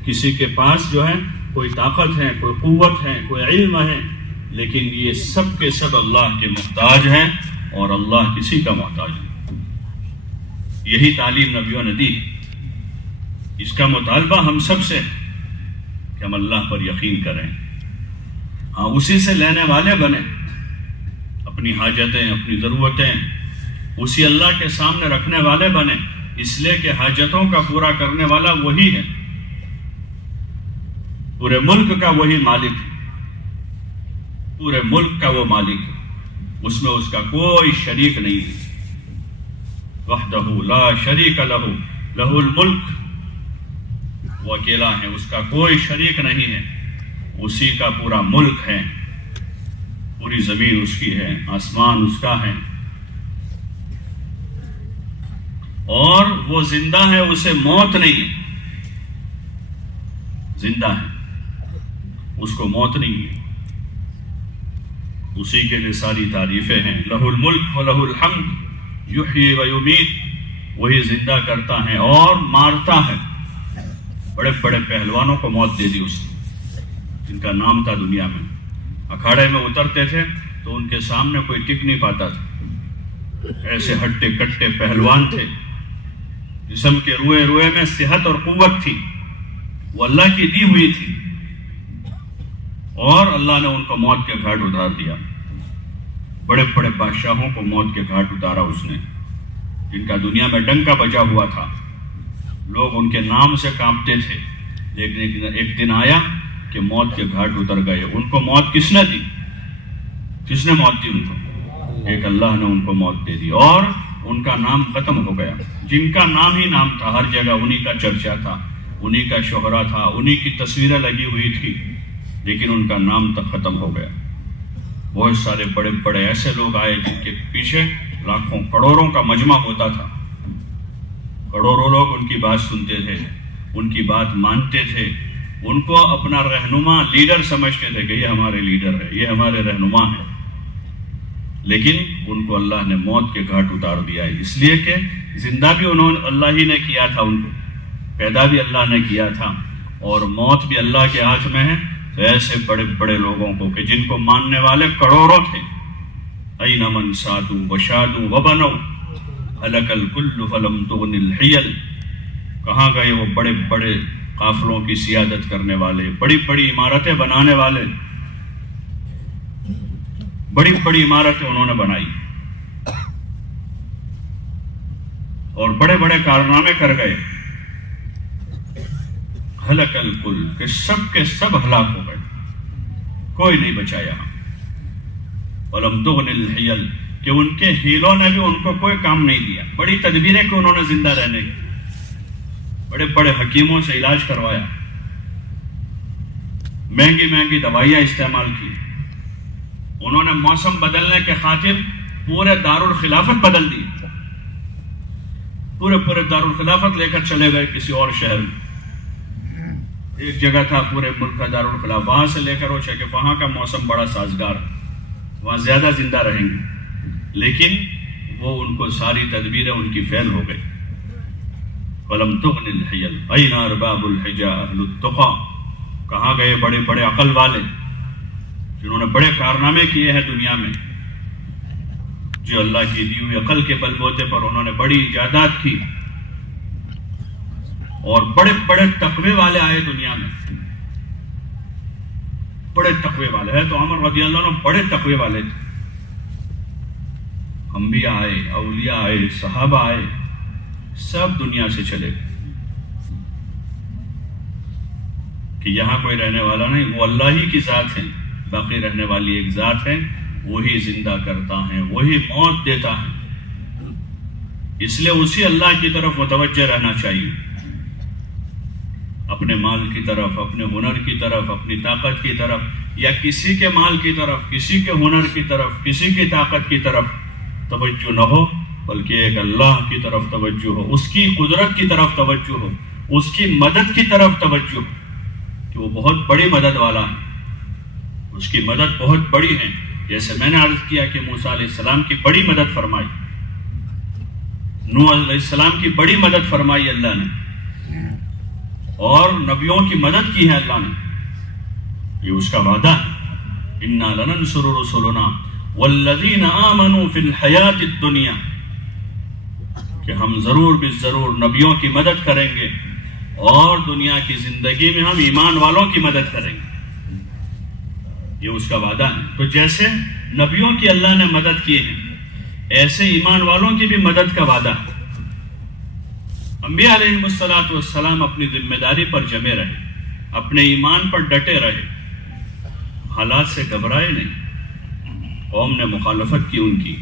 کسی کے پاس جو ہے کوئی طاقت ہے، کوئی قوت ہے، کوئی علم ہے، لیکن یہ سب کے سب اللہ کے محتاج ہیں اور اللہ کسی کا محتاج ہے۔ یہی تعلیم نبیوں نے دی، اس کا مطالبہ ہم سب سے کہ ہم اللہ پر یقین کریں، ہاں اسی سے لینے والے بنیں، اپنی حاجتیں اپنی ضرورتیں اسی اللہ کے سامنے رکھنے والے بنیں، اس لیے کہ حاجتوں کا پورا کرنے والا وہی ہے، پورے ملک کا وہی مالک ہے، پورے ملک کا وہ مالک ہے، اس میں اس کا کوئی شریک نہیں ہے۔ وحدہ لا شریک لہ لہ الملک، وہ اکیلا ہے، اس کا کوئی شریک نہیں ہے، اسی کا پورا ملک ہے، پوری زمین اس کی ہے، آسمان اس کا ہے، اور وہ زندہ ہے، اسے موت نہیں ہے، زندہ ہے، اس کو موت نہیں ہے، اسی کے لیے ساری تعریفیں ہیں۔ لہ الملک و لہ الحمد یحیی و یمیت، وہی زندہ کرتا ہے اور مارتا ہے۔ بڑے بڑے پہلوانوں کو موت دے دی اس نے، جن کا نام تھا دنیا میں، اکھاڑے میں اترتے تھے تو ان کے سامنے کوئی ٹک نہیں پاتا تھا، ایسے ہٹے کٹے پہلوان تھے، جسم کے روئے روئے میں صحت اور قوت تھی، وہ اللہ کی دی ہوئی تھی، اور اللہ نے ان کو موت کے گھاٹ اتار دیا۔ بڑے بڑے بادشاہوں کو موت کے گھاٹ اتارا اس نے، جن کا دنیا میں ڈنکا بجا ہوا تھا، لوگ ان کے نام سے کانپتے تھے، لیکن ایک دن آیا کہ موت کے گھاٹ اتر گئے۔ ان کو موت کس نے دی؟ کس نے موت دی ان کو؟ ایک اللہ نے ان کو موت دے دی، اور ان کا نام ختم ہو گیا۔ جن کا نام ہی نام تھا، ہر جگہ انہی کا چرچا تھا، انہی کا شہرہ تھا، انہی کی تصویریں لگی ہوئی تھی، لیکن ان کا نام تک ختم ہو گیا۔ بہت سارے بڑے بڑے ایسے لوگ آئے جن کے پیچھے لاکھوں کروڑوں کا مجمع ہوتا تھا، کروڑوں لوگ ان کی بات سنتے تھے، ان کی بات مانتے تھے، ان کو اپنا رہنما لیڈر سمجھتے تھے کہ یہ ہمارے لیڈر ہے، یہ ہمارے رہنما ہے، لیکن ان کو اللہ نے موت کے گھاٹ اتار دیا ہے، اس لیے کہ زندہ بھی اللہ ہی نے کیا تھا، ان کو پیدا بھی اللہ نے کیا تھا، اور موت بھی اللہ کے ہاتھ میں ہے۔ تو ایسے بڑے بڑے لوگوں کو کہ جن کو ماننے والے کروڑوں تھے، اَيْنَ مَنْ سَادُوا وَشَادُوا وَبَنَوْا هَلَكَ الْكُلُّ فَلَمْ تُغْنِ الْحِيَلُ، کہاں گئے وہ بڑے بڑے قافلوں کی سیادت کرنے والے، بڑی بڑی عمارتیں بنانے والے، بڑی بڑی عمارتیں انہوں نے بنائی اور بڑے بڑے کارنامے کر گئے۔ ہلک الکل، کہ سب کے سب ہلاک ہو گئے، کوئی نہیں بچا یہاں۔ ولم تغن الحیل، کہ ان کے ہیلوں نے بھی ان کو کوئی کام نہیں دیا، بڑی تدبیریں کہ انہوں نے زندہ رہنے کی، بڑے بڑے حکیموں سے علاج کروایا، مہنگی مہنگی دوائیاں استعمال کی، انہوں نے موسم بدلنے کے خاطر پورے دارالخلافت بدل دی، پورے دارالخلافت لے کر چلے گئے کسی اور شہر میں۔ ایک جگہ تھا پورے ملک کا دارالخلافت، وہاں سے لے کر وہ کہ وہاں کا موسم بڑا سازگار ہے، وہاں زیادہ زندہ رہیں گے، لیکن وہ ان کو ساری تدبیریں ان کی فیل ہو گئی، وَلَمْ تُغْنِ الْحِيَلُ أَيْنَ أَرْبَابُ الْحِجَا أَهْلُ التُّقَى، کہاں گئے بڑے بڑے عقل والے جنہوں نے بڑے کارنامے کیے ہیں دنیا میں، جو اللہ کی دی ہوئی عقل کے بل بوتے پر انہوں نے بڑی ایجادات کی، اور بڑے بڑے تقوی والے آئے دنیا میں، بڑے تقوی والے ہیں۔ تو عمر رضی اللہ عنہ بڑے تقوی والے تھے، انبیاء آئے، اولیاء آئے، صحابہ آئے، سب دنیا سے چلے گئے، کہ یہاں کوئی رہنے والا نہیں، وہ اللہ ہی کی ذات ہے، باقی رہنے والی ایک ذات ہے، وہی زندہ کرتا ہے، وہی موت دیتا ہے، اس لیے اسی اللہ کی طرف متوجہ رہنا چاہیے، اپنے مال کی طرف، اپنے ہنر کی طرف، اپنی طاقت کی طرف، یا کسی کے مال کی طرف، کسی کے ہنر کی طرف، کسی کی طاقت کی طرف توجہ نہ ہو، بلکہ ایک اللہ کی طرف توجہ ہو، اس کی قدرت کی طرف توجہ ہو، اس کی مدد کی طرف توجہ ہو، کہ وہ بہت بڑی مدد والا ہے، اس کی مدد بہت بڑی ہے۔ جیسے میں نے عرض کیا کہ موسیٰ علیہ السلام کی بڑی مدد فرمائی، نوح علیہ السلام کی بڑی مدد فرمائی اللہ نے، اور نبیوں کی مدد کی ہے اللہ نے، یہ اس کا وعدہ ہے، اِنَّا لَنَنْصُرُ رُسُلُنَا وَالَّذِينَ آمَنُوا فِي الْحَيَاةِ الدُّنْيَا، کہ ہم ضرور بھی ضرور نبیوں کی مدد کریں گے، اور دنیا کی زندگی میں ہم ایمان والوں کی مدد کریں گے، یہ اس کا وعدہ ہے۔ تو جیسے نبیوں کی اللہ نے مدد کی ہے، ایسے ایمان والوں کی بھی مدد کا وعدہ ہے۔ انبیاء علیہ السلام اپنی ذمہ داری پر جمے رہے، اپنے ایمان پر ڈٹے رہے، حالات سے گھبرائے نہیں۔ قوم نے مخالفت کی ان کی،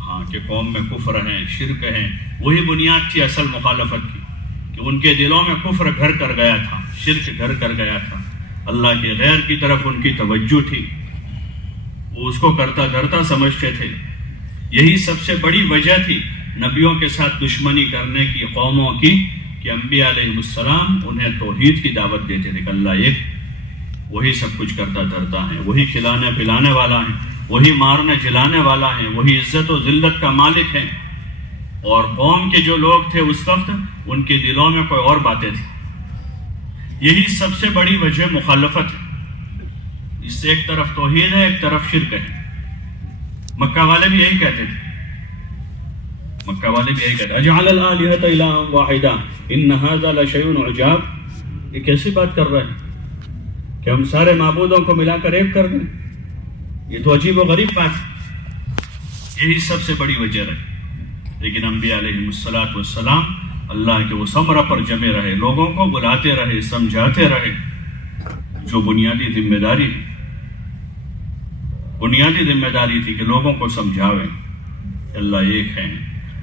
ہاں کہ قوم میں کفر ہے، شرک ہے، وہی بنیاد تھی اصل مخالفت کی، کہ ان کے دلوں میں کفر گھر کر گیا تھا، شرک گھر کر گیا تھا، اللہ کے غیر کی طرف ان کی توجہ تھی، وہ اس کو کرتا دھرتا سمجھتے تھے۔ یہی سب سے بڑی وجہ تھی نبیوں کے ساتھ دشمنی کرنے کی قوموں کی، کہ انبیاء علیہ السلام انہیں توحید کی دعوت دیتے تھے کہ اللہ ایک، وہی سب کچھ کرتا دھرتا ہے، وہی کھلانے پلانے والا ہے، وہی مارنے جلانے والا ہے، وہی عزت و ذلت کا مالک ہے۔ اور قوم کے جو لوگ تھے اس وقت، ان کے دلوں میں کوئی اور باتیں تھیں۔ یہی سب سے بڑی وجہ مخالفت ہے، اس سے ایک طرف توحید ہے، ایک طرف شرک ہے۔ مکہ والے بھی یہی کہتے تھے، مکہ والے بھی یہی کہتے اجعل الآلہۃ الہا واحدا ان ھذا لشیء عجاب، یہ کیسی بات کر رہے ہیں کہ ہم سارے معبودوں کو ملا کر ایک کر دیں، یہ تو عجیب و غریب بات ہے۔ یہی سب سے بڑی وجہ رہی، لیکن انبیاء علیہ السلام اللہ کے اس امر پر جمے رہے، لوگوں کو بلاتے رہے، سمجھاتے رہے، جو بنیادی ذمہ داری ہے، بنیادی ذمہ داری تھی کہ لوگوں کو سمجھاویں کہ اللہ ایک ہے،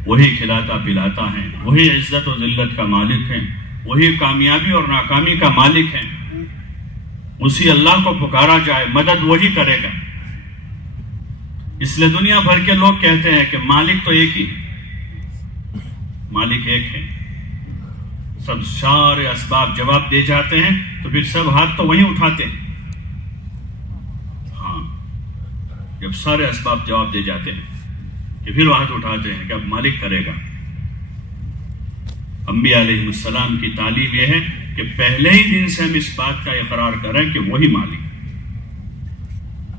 وہی کھلاتا پلاتا ہے، وہی عزت و ذلت کا مالک ہے، وہی کامیابی اور ناکامی کا مالک ہے، اسی اللہ کو پکارا جائے، مدد وہی کرے گا۔ اس لیے دنیا بھر کے لوگ کہتے ہیں کہ مالک تو ایک ہی ہے، مالک ایک ہے، سب سارے اسباب جواب دے جاتے ہیں تو پھر سب ہاتھ تو وہیں اٹھاتے ہیں، ہاں جب سارے اسباب جواب دے جاتے ہیں کہ پھر ہاتھ اٹھاتے ہیں کہ اب مالک کرے گا۔ انبیاء علیہ السلام کی تعلیم یہ ہے کہ پہلے ہی دن سے ہم اس بات کا اقرار کریں کہ وہی مالک،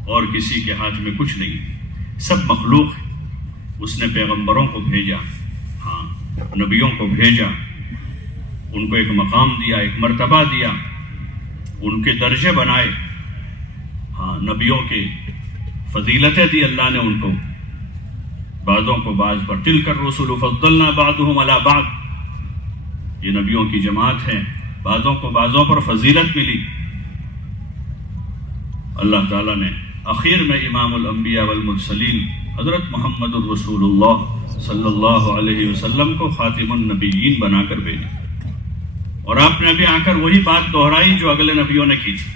اور کسی کے ہاتھ میں کچھ نہیں، سب مخلوق ہے۔ اس نے پیغمبروں کو بھیجا، ہاں نبیوں کو بھیجا، ان کو ایک مقام دیا، ایک مرتبہ دیا، ان کے درجے بنائے، ہاں نبیوں کے فضیلتیں دی اللہ نے ان کو، بعضوں کو بعض پر، تلک الرسل فضلنا بعضهم علی بعض، یہ نبیوں کی جماعت ہے، بعضوں کو بعضوں پر فضیلت ملی۔ اللہ تعالیٰ نے اخیر میں امام الانبیاء والمرسلین حضرت محمد الرسول اللہ صلی اللہ علیہ وسلم کو خاتم النبیین بنا کر بھیجا، اور آپ نے ابھی آ کر وہی بات دہرائی جو اگلے نبیوں نے کی تھی،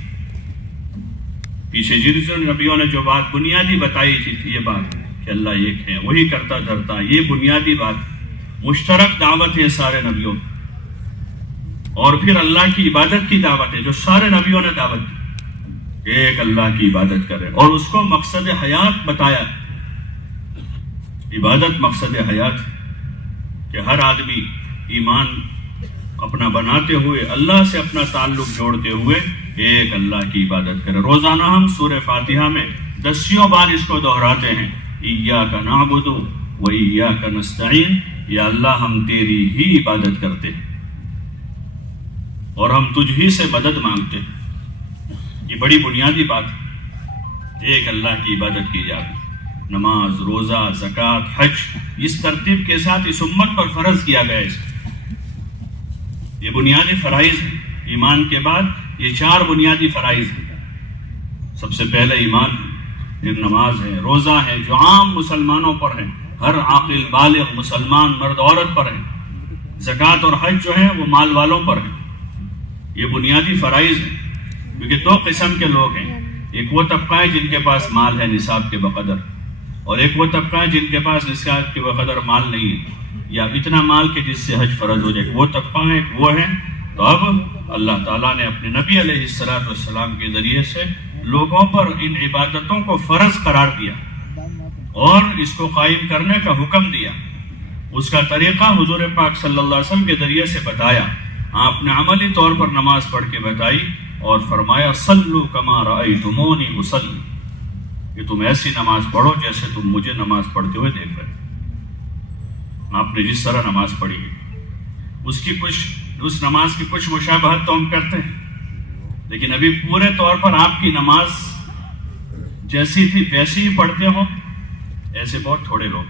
پیچھے جن نبیوں نے جو بات بنیادی بتائی تھی یہ بات کہ اللہ ایک ہے، وہی کرتا دھرتا، یہ بنیادی بات، مشترک دعوت ہے سارے نبیوں، اور پھر اللہ کی عبادت کی دعوت ہے جو سارے نبیوں نے دعوت دی، ایک اللہ کی عبادت کرے، اور اس کو مقصد حیات بتایا، عبادت مقصد حیات، کہ ہر آدمی ایمان اپنا بناتے ہوئے اللہ سے اپنا تعلق جوڑتے ہوئے ایک اللہ کی عبادت کرے. روزانہ ہم سورہ فاتحہ میں 10 بار اس کو دہراتے ہیں, ایاک نعبد و ایاک نستعین, یا اللہ ہم تیری ہی عبادت کرتے اور ہم تجھ ہی سے مدد مانگتے. یہ بڑی بنیادی بات ہے. ایک اللہ کی عبادت کی جائے. نماز, روزہ, زکوٰۃ, حج اس ترتیب کے ساتھ اس امت پر فرض کیا گیا ہے. یہ بنیادی فرائض ہیں. ایمان کے بعد یہ 4 بنیادی فرائض ہیں. سب سے پہلے ایمان ہے, پھر نماز ہے, روزہ ہے جو عام مسلمانوں پر ہے, ہر عاقل بالغ مسلمان مرد عورت پر ہے. زکوٰۃ اور حج جو ہے وہ مال والوں پر ہے. یہ بنیادی فرائض ہیں. کیونکہ 2 قسم کے لوگ ہیں. ایک وہ طبقہ ہے جن کے پاس مال ہے نصاب کے بقدر, اور ایک وہ طبقہ ہے جن کے پاس نصاب کے بقدر مال نہیں ہے, یا اتنا مال کہ جس سے حج فرض ہو جائے. وہ طبقہ ہے, وہ ہے. تو اب اللہ تعالیٰ نے اپنے نبی علیہ السلام کے ذریعے سے لوگوں پر ان عبادتوں کو فرض قرار دیا اور اس کو قائم کرنے کا حکم دیا. اس کا طریقہ حضور پاک صلی اللہ علیہ وسلم کے ذریعے سے بتایا. آپ نے عملی طور پر نماز پڑھ کے بتائی اور فرمایا صلو کما رأیتمونی اصلی, کہ تم ایسی نماز پڑھو جیسے تم مجھے نماز پڑھتے ہوئے دیکھ رہے. آپ نے جس طرح نماز پڑھی ہے اس نماز کی کچھ مشابہت تو ہم کرتے ہیں, لیکن ابھی پورے طور پر آپ کی نماز جیسی تھی ویسی ہی پڑھتے ہو ایسے بہت تھوڑے لوگ,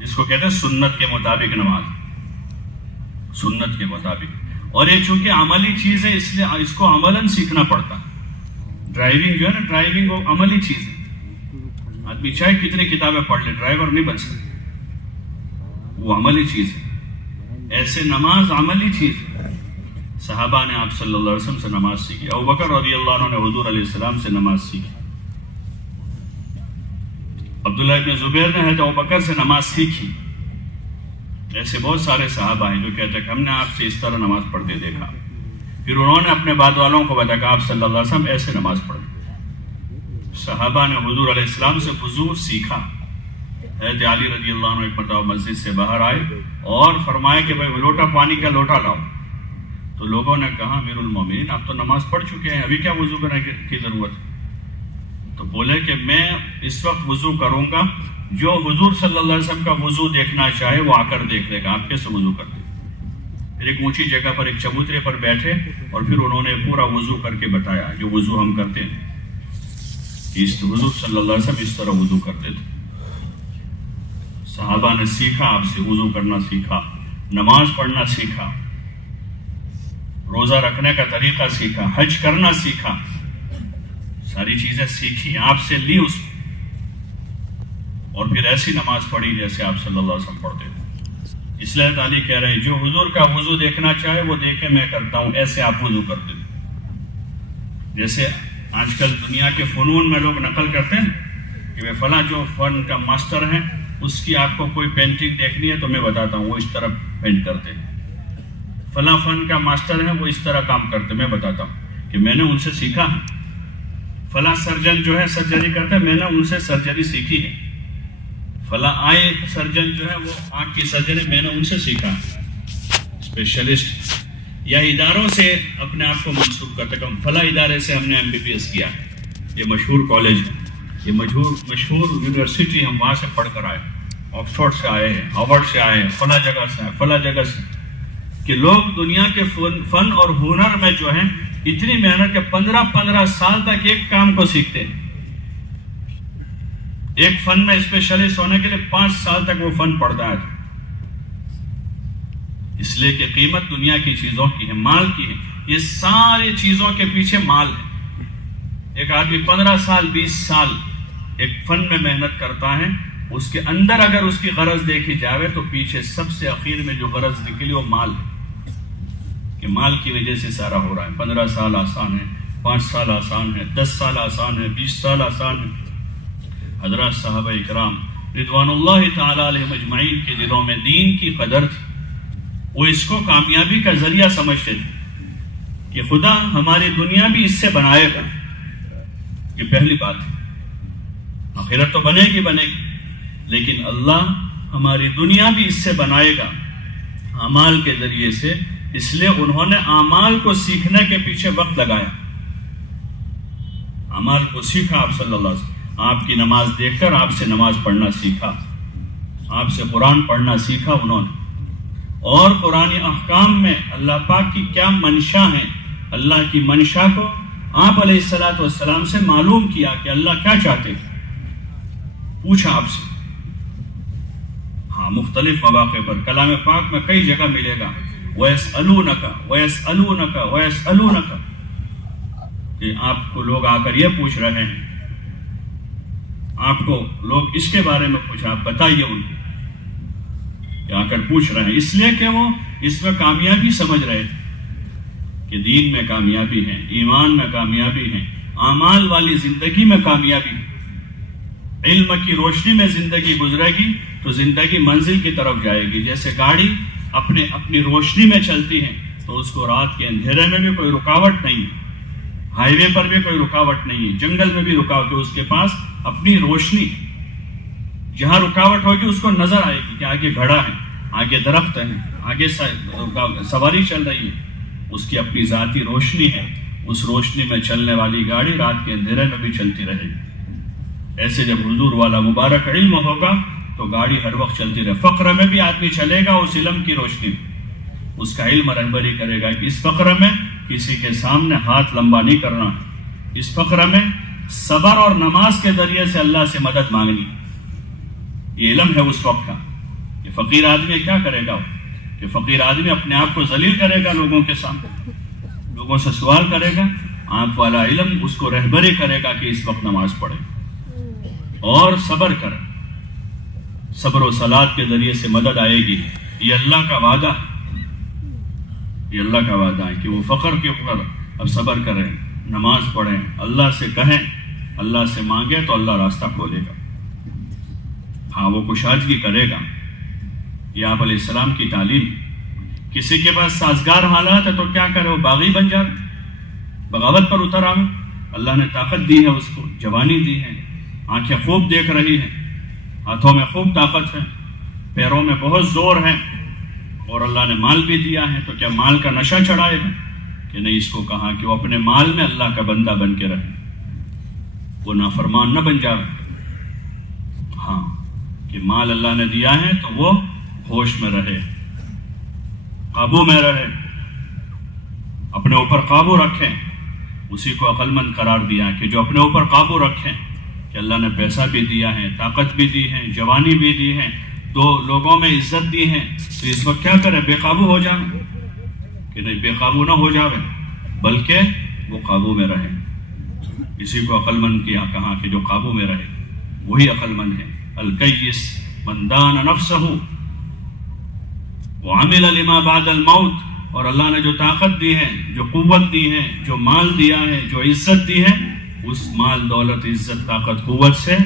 جس کو کہتے ہیں سنت کے مطابق نماز, سنت کے مطابق. اور یہ چونکہ عملی چیز ہے اس لیے اس کو عملاً سیکھنا پڑتا. ڈرائیونگ جو ہے نا, ڈرائیونگ وہ عملی چیز ہے. آدمی چاہے کتنی کتابیں پڑھ لے, ڈرائیور نہیں بن سکتا, وہ عملی چیز ہے. ایسے نماز عملی چیز ہے. صحابہ نے آپ صلی اللہ علیہ وسلم سے نماز سیکھی. ابوبکر رضی اللہ عنہ نے حضور علیہ السلام سے نماز سیکھی. عبداللہ ابن زبیر نے حضرت ابوبکر سے نماز سیکھی. ایسے بہت سارے صحابہ ہیں جو کہتے ہیں کہ ہم نے آپ سے اس طرح نماز پڑھتے دیکھا. پھر انہوں نے اپنے بعد والوں کو بتایا کہ آپ صلی اللہ علیہ وسلم ایسے نماز پڑھتے. صحابہ نے حضور علیہ السلام سے وضو سیکھا. حضرت علی رضی اللہ عنہ ایک مرتبہ مسجد سے باہر آئے اور فرمایا کہ بھائی لوٹا پانی کا لوٹا لاؤ. تو لوگوں نے کہا امیر المومنین آپ تو نماز پڑھ چکے ہیں, ابھی کیا وضو کرنے کی ضرورت ہے؟ تو بولے کہ میں اس وقت وضو کروں گا, جو حضور صلی اللہ علیہ وسلم کا وضو دیکھنا چاہے وہ آ کر دیکھ لے گا آپ کیسے وضو کرتے. پھر ایک اونچی جگہ پر ایک چبوترے پر بیٹھے اور پھر انہوں نے پورا وضو کر کے بتایا جو وضو ہم کرتے ہیں. اس حضور صلی اللہ علیہ وسلم اس طرح وضو کرتے تھے. صحابہ نے سیکھا, آپ سے وضو کرنا سیکھا, نماز پڑھنا سیکھا, روزہ رکھنے کا طریقہ سیکھا, حج کرنا سیکھا, ساری چیزیں سیکھی, آپ سے لی اس اور پھر ایسی نماز پڑھی جیسے آپ صلی اللہ علیہ وسلم پڑھتے تھے. اس لیے تعالی کہہ رہے ہیں جو حضور کا وضو دیکھنا چاہے وہ دیکھے, میں کرتا ہوں ایسے آپ وضو کرتے تھے. جیسے آج کل دنیا کے فنون میں لوگ نقل کرتے ہیں کہ فلاں جو فن کا ماسٹر ہے اس کی آپ کو کوئی پینٹنگ دیکھنی ہے تو میں بتاتا ہوں وہ اس طرح پینٹ کرتے ہیں. فلاں فن کا ماسٹر ہے وہ اس طرح کام کرتے, میں بتاتا ہوں کہ میں نے ان سے سیکھا. فلاں سرجن جو ہے سرجری کرتے ہیں, میں نے ان سے سرجری سیکھی ہے. فلاں آئی سرجن جو ہے وہ آنکھ کی سرجری میں نے ان سے سیکھا. اسپیشلسٹ یا اداروں سے اپنے آپ کو منسوب کرتے کہ فلاں ادارے سے ہم نے MBBS کیا, یہ مشہور کالج ہے, یہ مشہور یونیورسٹی, ہم وہاں سے پڑھ کر آئے, آکسفورڈ سے آئے ہیں, ہارورڈ سے آئے ہیں, فلاں جگہ سے آئے, فلاں جگہ سے. کہ لوگ دنیا کے فن اور ہنر میں جو ہے اتنی محنت کہ 15 سال تک ایک کام کو سیکھتے ہیں. ایک فن میں اسپیشلسٹ ہونے کے لیے 5 سال تک وہ فن پڑھتا ہے. اس لیے کہ قیمت دنیا کی چیزوں کی ہے, مال کی ہے. یہ ساری چیزوں کے پیچھے مال ہے. ایک آدمی 15 سال 20 سال ایک فن میں محنت کرتا ہے, اس کے اندر اگر اس کی غرض دیکھی جاوے تو پیچھے سب سے اخیر میں جو غرض نکلی وہ مال ہے, کہ مال کی وجہ سے سارا ہو رہا ہے. 15 سال آسان ہے, 5 سال آسان ہے, 10 سال آسان ہے, 20 سال آسان ہے. حضرات صحابہ اکرام رضوان اللہ تعالی علیہم اجمعین کے دلوں میں دین کی قدر تھی. وہ اس کو کامیابی کا ذریعہ سمجھتے تھے کہ خدا ہماری دنیا بھی اس سے بنائے گا. یہ پہلی بات ہے. آخرت تو بنے گی, لیکن اللہ ہماری دنیا بھی اس سے بنائے گا. اعمال کے ذریعے سے، اس لیے انہوں نے اعمال کو سیکھنے کے پیچھے وقت لگایا. اعمال کو سیکھا آپ صلی اللہ علیہ وسلم. آپ کی نماز دیکھ کر آپ سے نماز پڑھنا سیکھا، آپ سے قرآن پڑھنا سیکھا انہوں نے. اور قرآن احکام میں اللہ پاک کی کیا منشا ہے، اللہ کی منشا کو آپ علیہ الصلوۃ والسلام سے معلوم کیا کہ اللہ کیا چاہتے ہیں. پوچھا آپ سے. ہاں، مختلف مواقع پر کلام پاک میں کئی جگہ ملے گا وَيَسْأَلُونَكَ وَيَسْأَلُونَكَ وَيَسْأَلُونَكَ، کہ آپ کو لوگ آ کر یہ پوچھ رہے ہیں، آپ کو لوگ اس کے بارے میں پوچھا، آپ بتائیے ان کو، کہ آ کر پوچھ رہے ہیں. اس لیے کہ وہ اس میں کامیابی سمجھ رہے تھے کہ دین میں کامیابی ہے، ایمان میں کامیابی ہے، اعمال والی زندگی میں کامیابی ہے. علم کی روشنی میں زندگی گزرے گی تو زندگی منزل کی طرف جائے گی. جیسے گاڑی اپنی روشنی میں چلتی ہے تو اس کو رات کے اندھیرے میں بھی کوئی رکاوٹ نہیں ہے، ہائی وے پر بھی کوئی رکاوٹ نہیں ہے، جنگل میں بھی رکاوٹ ہے، اس کے پاس اپنی روشنی. جہاں رکاوٹ ہوگی اس کو نظر آئے گی کہ آگے گھڑا ہے، آگے درخت ہے، آگے سواری چل رہی ہے، اس کی اپنی ذاتی روشنی ہے. اس روشنی میں چلنے والی گاڑی رات کے اندھیرے میں بھی چلتی رہے گی. ایسے جب حضور والا مبارک علم ہوگا تو گاڑی ہر وقت چلتی رہے. فقر میں بھی آدمی چلے گا اس علم کی روشنی میں، اس کا علم رہبری کرے گا کہ اس فقر میں کسی کے سامنے ہاتھ لمبا نہیں کرنا، اس فقر میں صبر اور نماز کے ذریعے سے اللہ سے مدد مانگنی. یہ علم ہے اس وقت کا. کہ فقیر آدمی کیا کرے گا، کہ فقیر آدمی اپنے آپ کو ذلیل کرے گا لوگوں کے سامنے، لوگوں سے سوال کرے گا. آپ والا علم اس کو رہبری کرے گا کہ اس وقت نماز پڑھے اور صبر کرے. صبر و صلات کے ذریعے سے مدد آئے گی. یہ اللہ کا وعدہ، یہ اللہ کا وعدہ ہے کہ وہ فقر کے اوپر اب صبر کریں، نماز پڑھیں، اللہ سے کہیں، اللہ سے مانگے تو اللہ راستہ کھولے گا. ہاں، وہ کشادگی کرے گا. یہ آپ علیہ السلام کی تعلیم. کسی کے پاس سازگار حالات ہے تو کیا کرے، وہ باغی بن جائے، بغاوت پر اتر آئے. اللہ نے طاقت دی ہے، اس کو جوانی دی ہے، آنکھیں خوب دیکھ رہی ہیں، ہاتھوں میں خوب طاقت ہے، پیروں میں بہت زور ہے، اور اللہ نے مال بھی دیا ہے. تو کیا مال کا نشہ چڑھائے گا کہ نہیں؟ اس کو کہا کہ وہ اپنے مال میں اللہ کا بندہ بن کے رہے، وہ نافرمان نہ بن جائے. ہاں، کہ مال اللہ نے دیا ہے تو وہ ہوش میں رہے، قابو میں رہے، اپنے اوپر قابو رکھیں. اسی کو عقل مند قرار دیا کہ جو اپنے اوپر قابو رکھیں، کہ اللہ نے پیسہ بھی دیا ہے، طاقت بھی دی ہے، جوانی بھی دی ہے، تو لوگوں میں عزت دی ہے، تو اس وقت کیا کرے؟ بے قابو ہو جائے کہ نہیں؟ بے قابو نہ ہو جائے بلکہ وہ قابو میں رہے. اسی کو عقل مند کیا کہا کہ جو قابو میں رہے وہی عقل مند ہے. الکیس من دان نفسہ وعمل لما بعد الموت. اور اللہ نے جو طاقت دی ہے، جو قوت دی ہے، جو مال دیا ہے، جو عزت دی ہے، اس مال، دولت، عزت، طاقت، قوت سے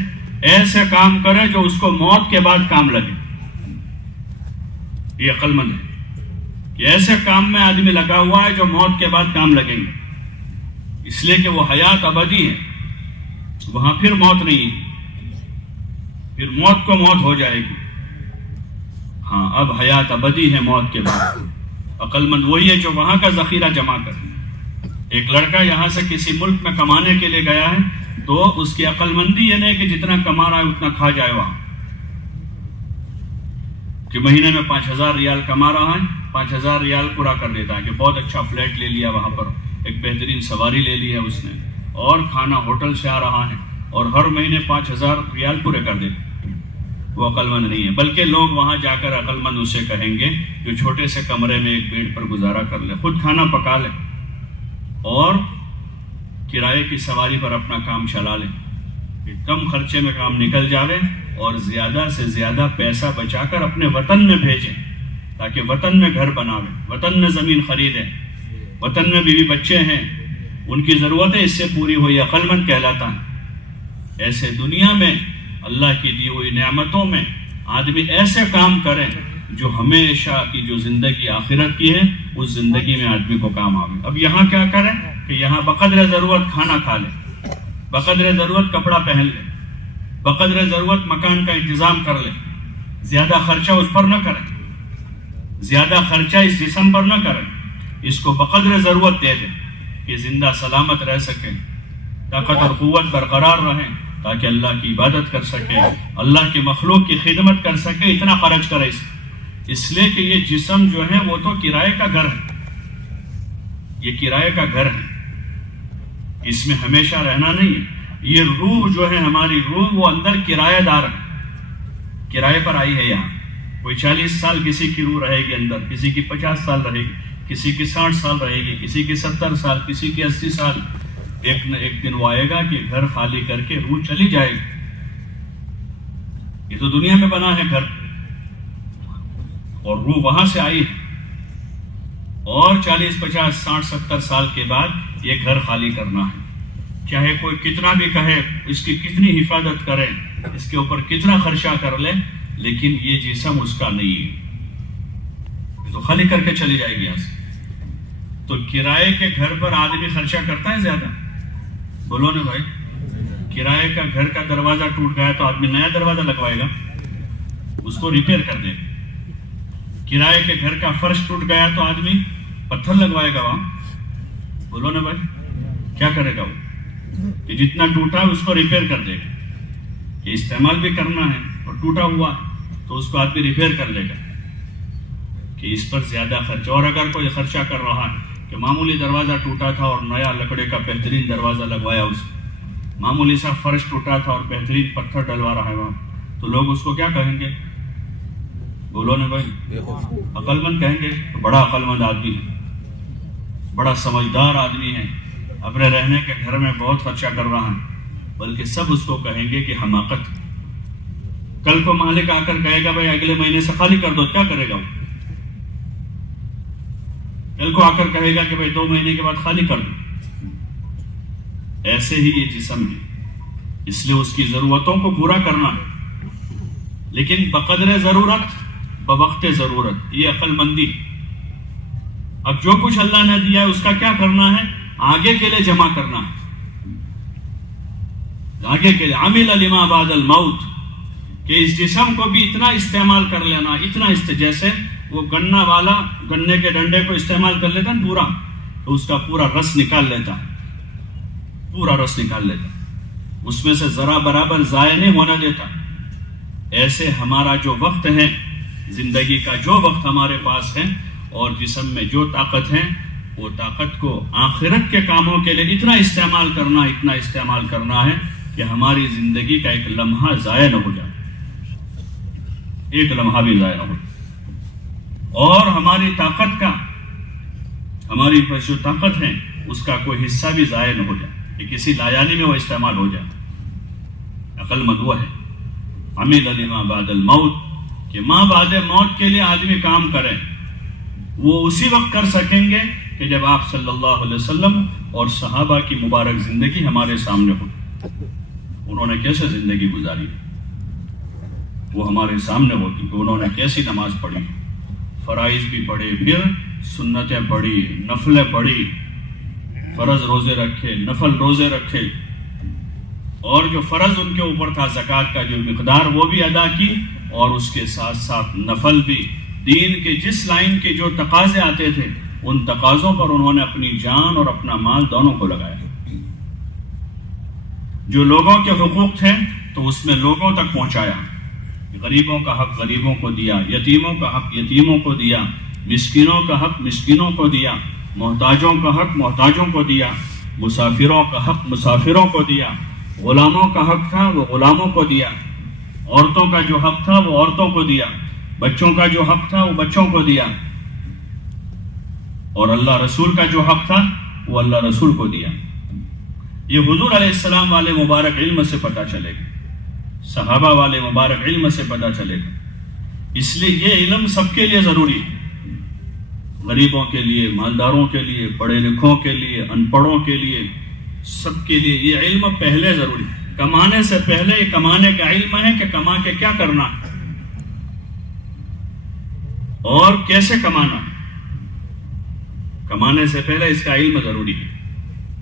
ایسے کام کرے جو اس کو موت کے بعد کام لگے. یہ عقل مند ہے کہ ایسے کام میں آدمی لگا ہوا ہے جو موت کے بعد کام لگیں گے. اس لیے کہ وہ حیات ابدی ہے، وہاں پھر موت نہیں ہے، پھر موت کو موت ہو جائے گی. ہاں، اب حیات ابدی ہے موت کے بعد. عقل مند وہی ہے جو وہاں کا ذخیرہ جمع کرے. ایک لڑکا یہاں سے کسی ملک میں کمانے کے لیے گیا ہے تو اس کی عقل مندی یہ نہیں کہ جتنا کما رہا ہے اتنا کھا جائے وہاں، کہ مہینے میں 5,000 ریال کما رہا ہے، 5,000 ریال پورا کر دیتا ہے، کہ بہت اچھا فلیٹ لے لیا وہاں پر، ایک بہترین سواری لے لی ہے اس نے، اور کھانا ہوٹل سے آ رہا ہے، اور ہر مہینے 5,000 ریال پورے کر دیتا. وہ عقل مند نہیں ہے. بلکہ لوگ وہاں جا کر عقل مند اسے کہیں گے جو چھوٹے سے کمرے میں ایک بیڈ پر گزارا کر لے، خود کھانا پکا لے اور کرائے کی سواری پر اپنا کام چلا لے، کہ کم خرچے میں کام نکل جاوے اور زیادہ سے زیادہ پیسہ بچا کر اپنے وطن میں بھیجیں، تاکہ وطن میں گھر بناوے، وطن میں زمین خریدیں، وطن میں بیوی بچے ہیں، ان کی ضرورتیں اس سے پوری ہوئی، عقل مند کہلاتا ہے. ایسے دنیا میں اللہ کی دی ہوئی نعمتوں میں آدمی ایسے کام کرے جو ہمیشہ کی جو زندگی آخرت کی ہے اس زندگی میں آدمی کو کام آوے. اب یہاں کیا کریں کہ یہاں بقدر ضرورت کھانا کھا لے، بقدر ضرورت کپڑا پہن لے، بقدر ضرورت مکان کا انتظام کر لے، زیادہ خرچہ اس پر نہ کریں. زیادہ خرچہ اس جسم پر نہ کریں، اس کو بقدر ضرورت دے دیں کہ زندہ سلامت رہ سکیں، طاقت اور قوت برقرار رہیں، تاکہ اللہ کی عبادت کر سکیں، اللہ کے مخلوق کی خدمت کر سکیں، اتنا خرچ کریں اس لیے کہ یہ جسم جو ہے وہ تو کرائے کا گھر ہے، یہ کرائے کا گھر ہے، اس میں ہمیشہ رہنا نہیں ہے۔ یہ روح جو ہے ہماری روح وہ اندر کرایہ دار ہے، کرائے پر آئی ہے یہاں۔ کوئی 40 سال کسی کی روح رہے گی اندر، کسی کی 50 سال رہے گی، کسی کی 60 سال رہے گی، کسی کی 70 سال، کسی کی 80 سال۔ ایک نہ ایک دن وہ آئے گا کہ گھر خالی کر کے روح چلی جائے گی۔ یہ تو دنیا میں بنا ہے گھر، اور روح وہاں سے آئی ہے، اور 40 50 60 70 سال کے بعد یہ گھر خالی کرنا ہے۔ چاہے کوئی کتنا بھی کہے، اس کی کتنی حفاظت کرے، اس کے اوپر کتنا خرچہ کر لے، لیکن یہ جسم اس کا نہیں ہے، یہ تو خالی کر کے چلی جائے گی یہاں سے۔ تو کرائے کے گھر پر آدمی خرچہ کرتا ہے زیادہ؟ بولو نا بھائی، کرائے کا گھر کا دروازہ ٹوٹ گیا تو آدمی نیا دروازہ لگوائے گا، اس کو ریپیئر کر دے گا۔ کرائے کے گھر کا فرش ٹوٹ گیا تو آدمی پتھر لگوائے گا وہاں، بولو نا بھائی، کیا کرے گا وہ؟ کہ جتنا ٹوٹا اس کو ریپیئر کر دے گا، کہ استعمال بھی کرنا ہے اور ٹوٹا ہوا تو اس کو آدمی ریپیئر کر لے گا، کہ اس پر زیادہ خرچ۔ اور اگر کوئی خرچہ کر رہا ہے کہ معمولی دروازہ ٹوٹا تھا اور نیا لکڑے کا بہترین دروازہ لگوایا، اس معمولی سا فرش ٹوٹا تھا اور بہترین پتھر ڈلوا رہا ہے وہاں، تو لوگ اس کو کیا کہیں گے؟ بولو نا بھائی، عقل مند کہیں گے؟ تو بڑا عقل مند آدمی ہے، بڑا سمجھدار آدمی ہے، اپنے رہنے کے گھر میں بہت خرچہ کر رہا ہے، بلکہ سب اس کو کہیں گے کہ حماقت۔ کل کو مالک آ کر کہے گا بھائی اگلے مہینے سے خالی کر دو، کیا کرے گا وہ؟ کل کو آ کر کہے گا کہ بھائی 2 مہینے کے بعد خالی کر دو۔ ایسے ہی یہ جسم ہے، اس لیے اس کی ضرورتوں کو پورا کرنا ہے، لیکن بقدر ضرورت بوقت ضرورت، یہ عقل مندی۔ اب جو کچھ اللہ نے دیا ہے اس کا کیا کرنا ہے؟ آگے کے لیے جمع کرنا ہے، آگے کے لیے۔ عمل لما بعد الموت، کہ اس جسم کو بھی اتنا استعمال کر لینا، اتنا جیسے وہ گنا والا گنے کے ڈنڈے کو استعمال کر لیتا نا پورا، تو اس کا پورا رس نکال لیتا، پورا رس نکال لیتا، اس میں سے ذرا برابر ضائع نہیں ہونا دیتا۔ ایسے ہمارا جو وقت ہے، زندگی کا جو وقت ہمارے پاس ہے، اور جسم میں جو طاقت ہے، وہ طاقت کو آخرت کے کاموں کے لیے اتنا استعمال کرنا، اتنا استعمال کرنا ہے کہ ہماری زندگی کا ایک لمحہ ضائع نہ ہو جائے، ایک لمحہ بھی ضائع نہ ہو، اور ہماری طاقت کا، ہماری جو طاقت ہے اس کا کوئی حصہ بھی ضائع نہ ہو جائے، کہ کسی لایانی میں وہ استعمال ہو جائے۔ عقل مند وہ ہے عمل لما بعد الموت، کہ ماں بعد موت کے لیے آدمی کام کرے، وہ اسی وقت کر سکیں گے کہ جب آپ صلی اللہ علیہ وسلم اور صحابہ کی مبارک زندگی ہمارے سامنے ہو، انہوں نے کیسے زندگی گزاری وہ ہمارے سامنے ہوتی، کہ انہوں نے کیسی نماز پڑھی، فرائض بھی پڑھے، پھر سنتیں پڑھی، نفلیں پڑھی، فرض روزے رکھے، نفل روزے رکھے، اور جو فرض ان کے اوپر تھا زکوٰۃ کا جو مقدار وہ بھی ادا کی، اور اس کے ساتھ ساتھ نفل بھی، دین کے جس لائن کے جو تقاضے آتے تھے ان تقاضوں پر انہوں نے اپنی جان اور اپنا مال دونوں کو لگایا۔ جو لوگوں کے حقوق تھے تو اس میں لوگوں تک پہنچایا، غریبوں کا حق غریبوں کو دیا، یتیموں کا حق یتیموں کو دیا، مسکینوں کا حق مسکینوں کو دیا، محتاجوں کا حق محتاجوں کو دیا، مسافروں کا حق مسافروں کو دیا، غلاموں کا حق تھا وہ غلاموں کو دیا، عورتوں کا جو حق تھا وہ عورتوں کو دیا، بچوں کا جو حق تھا وہ بچوں کو دیا، اور اللہ رسول کا جو حق تھا وہ اللہ رسول کو دیا۔ یہ حضور علیہ السلام والے مبارک علم سے پتہ چلے گا، صحابہ والے مبارک علم سے پتہ چلے گا۔ اس لیے یہ علم سب کے لیے ضروری ہے، غریبوں کے لیے، مالداروں کے لیے، پڑھے لکھوں کے لیے، ان پڑھوں کے لیے، سب کے لیے یہ علم پہلے ضروری ہے۔ کمانے سے پہلے یہ کمانے کا علم ہے کہ کما کے کیا کرنا اور کیسے کمانا، کمانے سے پہلے اس کا علم ضروری ہے۔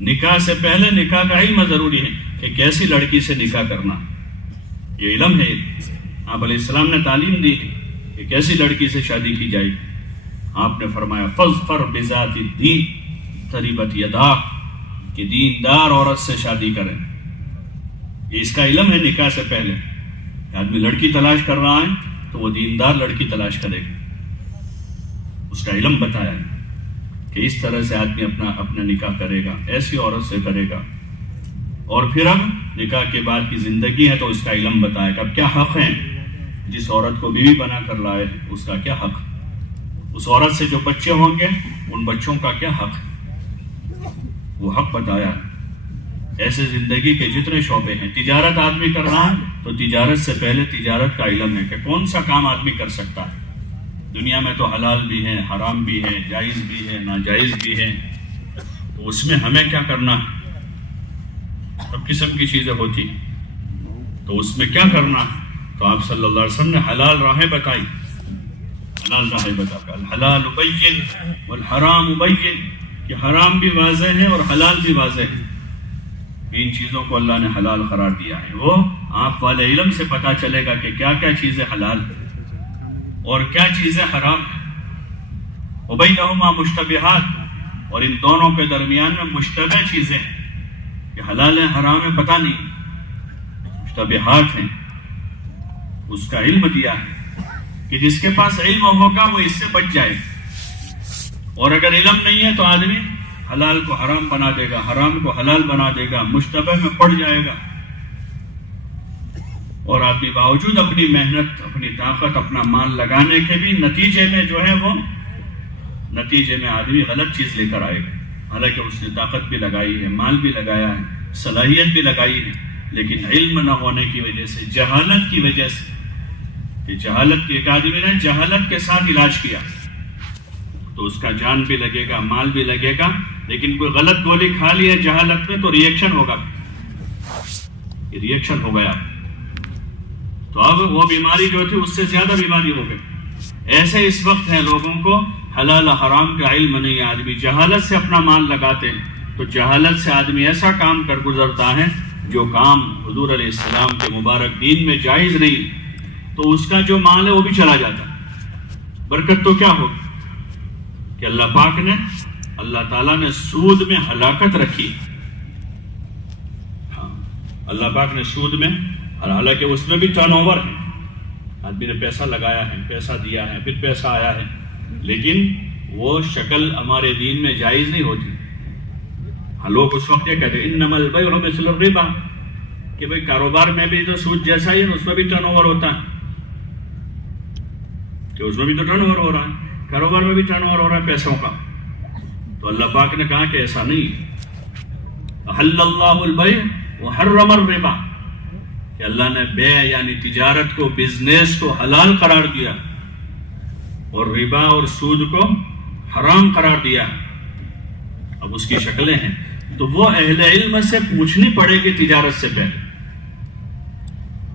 نکاح سے پہلے نکاح کا علم ضروری ہے کہ کیسی لڑکی سے نکاح کرنا، یہ علم ہے۔ آپ علیہ السلام نے تعلیم دی کہ کیسی لڑکی سے شادی کی جائے، آپ نے فرمایا فاظفر بذات الدین تربت یداک، کہ دیندار عورت سے شادی کریں. یہ اس کا علم ہے نکاح سے پہلے. آدمی لڑکی تلاش کر رہا ہے تو وہ دیندار لڑکی تلاش کرے گا. اس کا علم بتایا ہے کہ اس طرح سے آدمی اپنا نکاح کرے گا، ایسی عورت سے کرے گا. اور پھر اب نکاح کے بعد کی زندگی ہے تو اس کا علم بتائے گا اب کیا حق ہیں. جس عورت کو بیوی بنا کر لائے اس کا کیا حق، اس عورت سے جو بچے ہوں گے ان بچوں کا کیا حق، وہ حق بتایا. ایسے زندگی کے جتنے شعبے ہیں. تجارت آدمی کر رہا ہے تو تجارت سے پہلے تجارت کا علم ہے کہ کون سا کام آدمی کر سکتا ہے. دنیا میں تو حلال بھی ہے، حرام بھی ہے، جائز بھی ہے، ناجائز بھی ہے. تو اس میں ہمیں کیا کرنا ہے؟ سب قسم کی چیزیں ہوتی، تو اس میں کیا کرنا ہے؟ تو آپ صلی اللہ علیہ وسلم نے حلال راہیں بتائی. حلال راہیں بتا کر الحلال بین والحرام بین، کہ حرام بھی واضح ہے اور حلال بھی واضح ہے. ان چیزوں کو اللہ نے حلال قرار دیا ہے. وہ آپ والے علم سے پتا چلے گا کہ کیا کیا چیزیں حلال اور کیا چیزیں حرام ہیں. وبینہما مشتبہات، اور ان دونوں کے درمیان میں مشتبہ چیزیں ہیں کہ حلال ہے حرام ہے پتہ نہیں، مشتبہات ہیں. اس کا علم دیا ہے کہ جس کے پاس علم ہوگا وہ اس سے بچ جائے. اور اگر علم نہیں ہے تو آدمی حلال کو حرام بنا دے گا، حرام کو حلال بنا دے گا، مشتبہ میں پڑ جائے گا. اور آدمی باوجود اپنی محنت، اپنی طاقت، اپنا مال لگانے کے بھی نتیجے میں جو ہے وہ نتیجے میں آدمی غلط چیز لے کر آئے گا. حالانکہ اس نے طاقت بھی لگائی ہے، مال بھی لگایا ہے، صلاحیت بھی لگائی ہے، لیکن علم نہ ہونے کی وجہ سے، جہالت کی وجہ سے، کہ جہالت کی ایک آدمی نے جہالت کے ساتھ علاج کیا تو اس کا جان بھی لگے گا، مال بھی لگے گا. لیکن کوئی غلط گولی کھا لی ہے جہالت میں تو ریئیکشن ہوگا، یہ ریئیکشن ہو گیا. تو اب وہ بیماری جو تھی اس سے زیادہ بیماری ہو گئی. ایسے اس وقت ہیں لوگوں کو حلال حرام کا علم نہیں ہے، آدمی جہالت سے اپنا مال لگاتے ہیں. تو جہالت سے آدمی ایسا کام کر گزرتا ہے جو کام حضور علیہ السلام کے مبارک دین میں جائز نہیں، تو اس کا جو مال ہے وہ بھی چلا جاتا. برکت تو کیا ہوگی کہ اللہ تعالیٰ نے سود میں ہلاکت رکھی. ہاں، اللہ پاک نے سود میں، حالانکہ اس میں بھی ٹرن اوور ہے، آدمی نے پیسہ لگایا ہے، پیسہ دیا ہے، پھر پیسہ آیا ہے، لیکن وہ شکل ہمارے دین میں جائز نہیں ہوتی. ہاں، لوگ اس وقت یہ کہتے ہیں انما البیع مثل الربا، کہ بھئی کاروبار میں بھی تو سود جیسا ہی ہے، اس میں بھی ٹرن اوور ہوتا ہے، کہ اس میں بھی تو ٹرن اوور ہو رہا ہے، کاروبار میں بھی ٹرن اوور ہو رہا ہے پیسوں کا. تو اللہ پاک نے کہا کہ ایسا نہیں. احل اللہ البیع وحرم الربا، کہ اللہ نے بیع یعنی تجارت کو، بزنس کو حلال قرار دیا اور ربا اور سود کو حرام قرار دیا. اب اس کی شکلیں ہیں تو وہ اہل علم سے پوچھنی پڑے گی تجارت سے پہلے.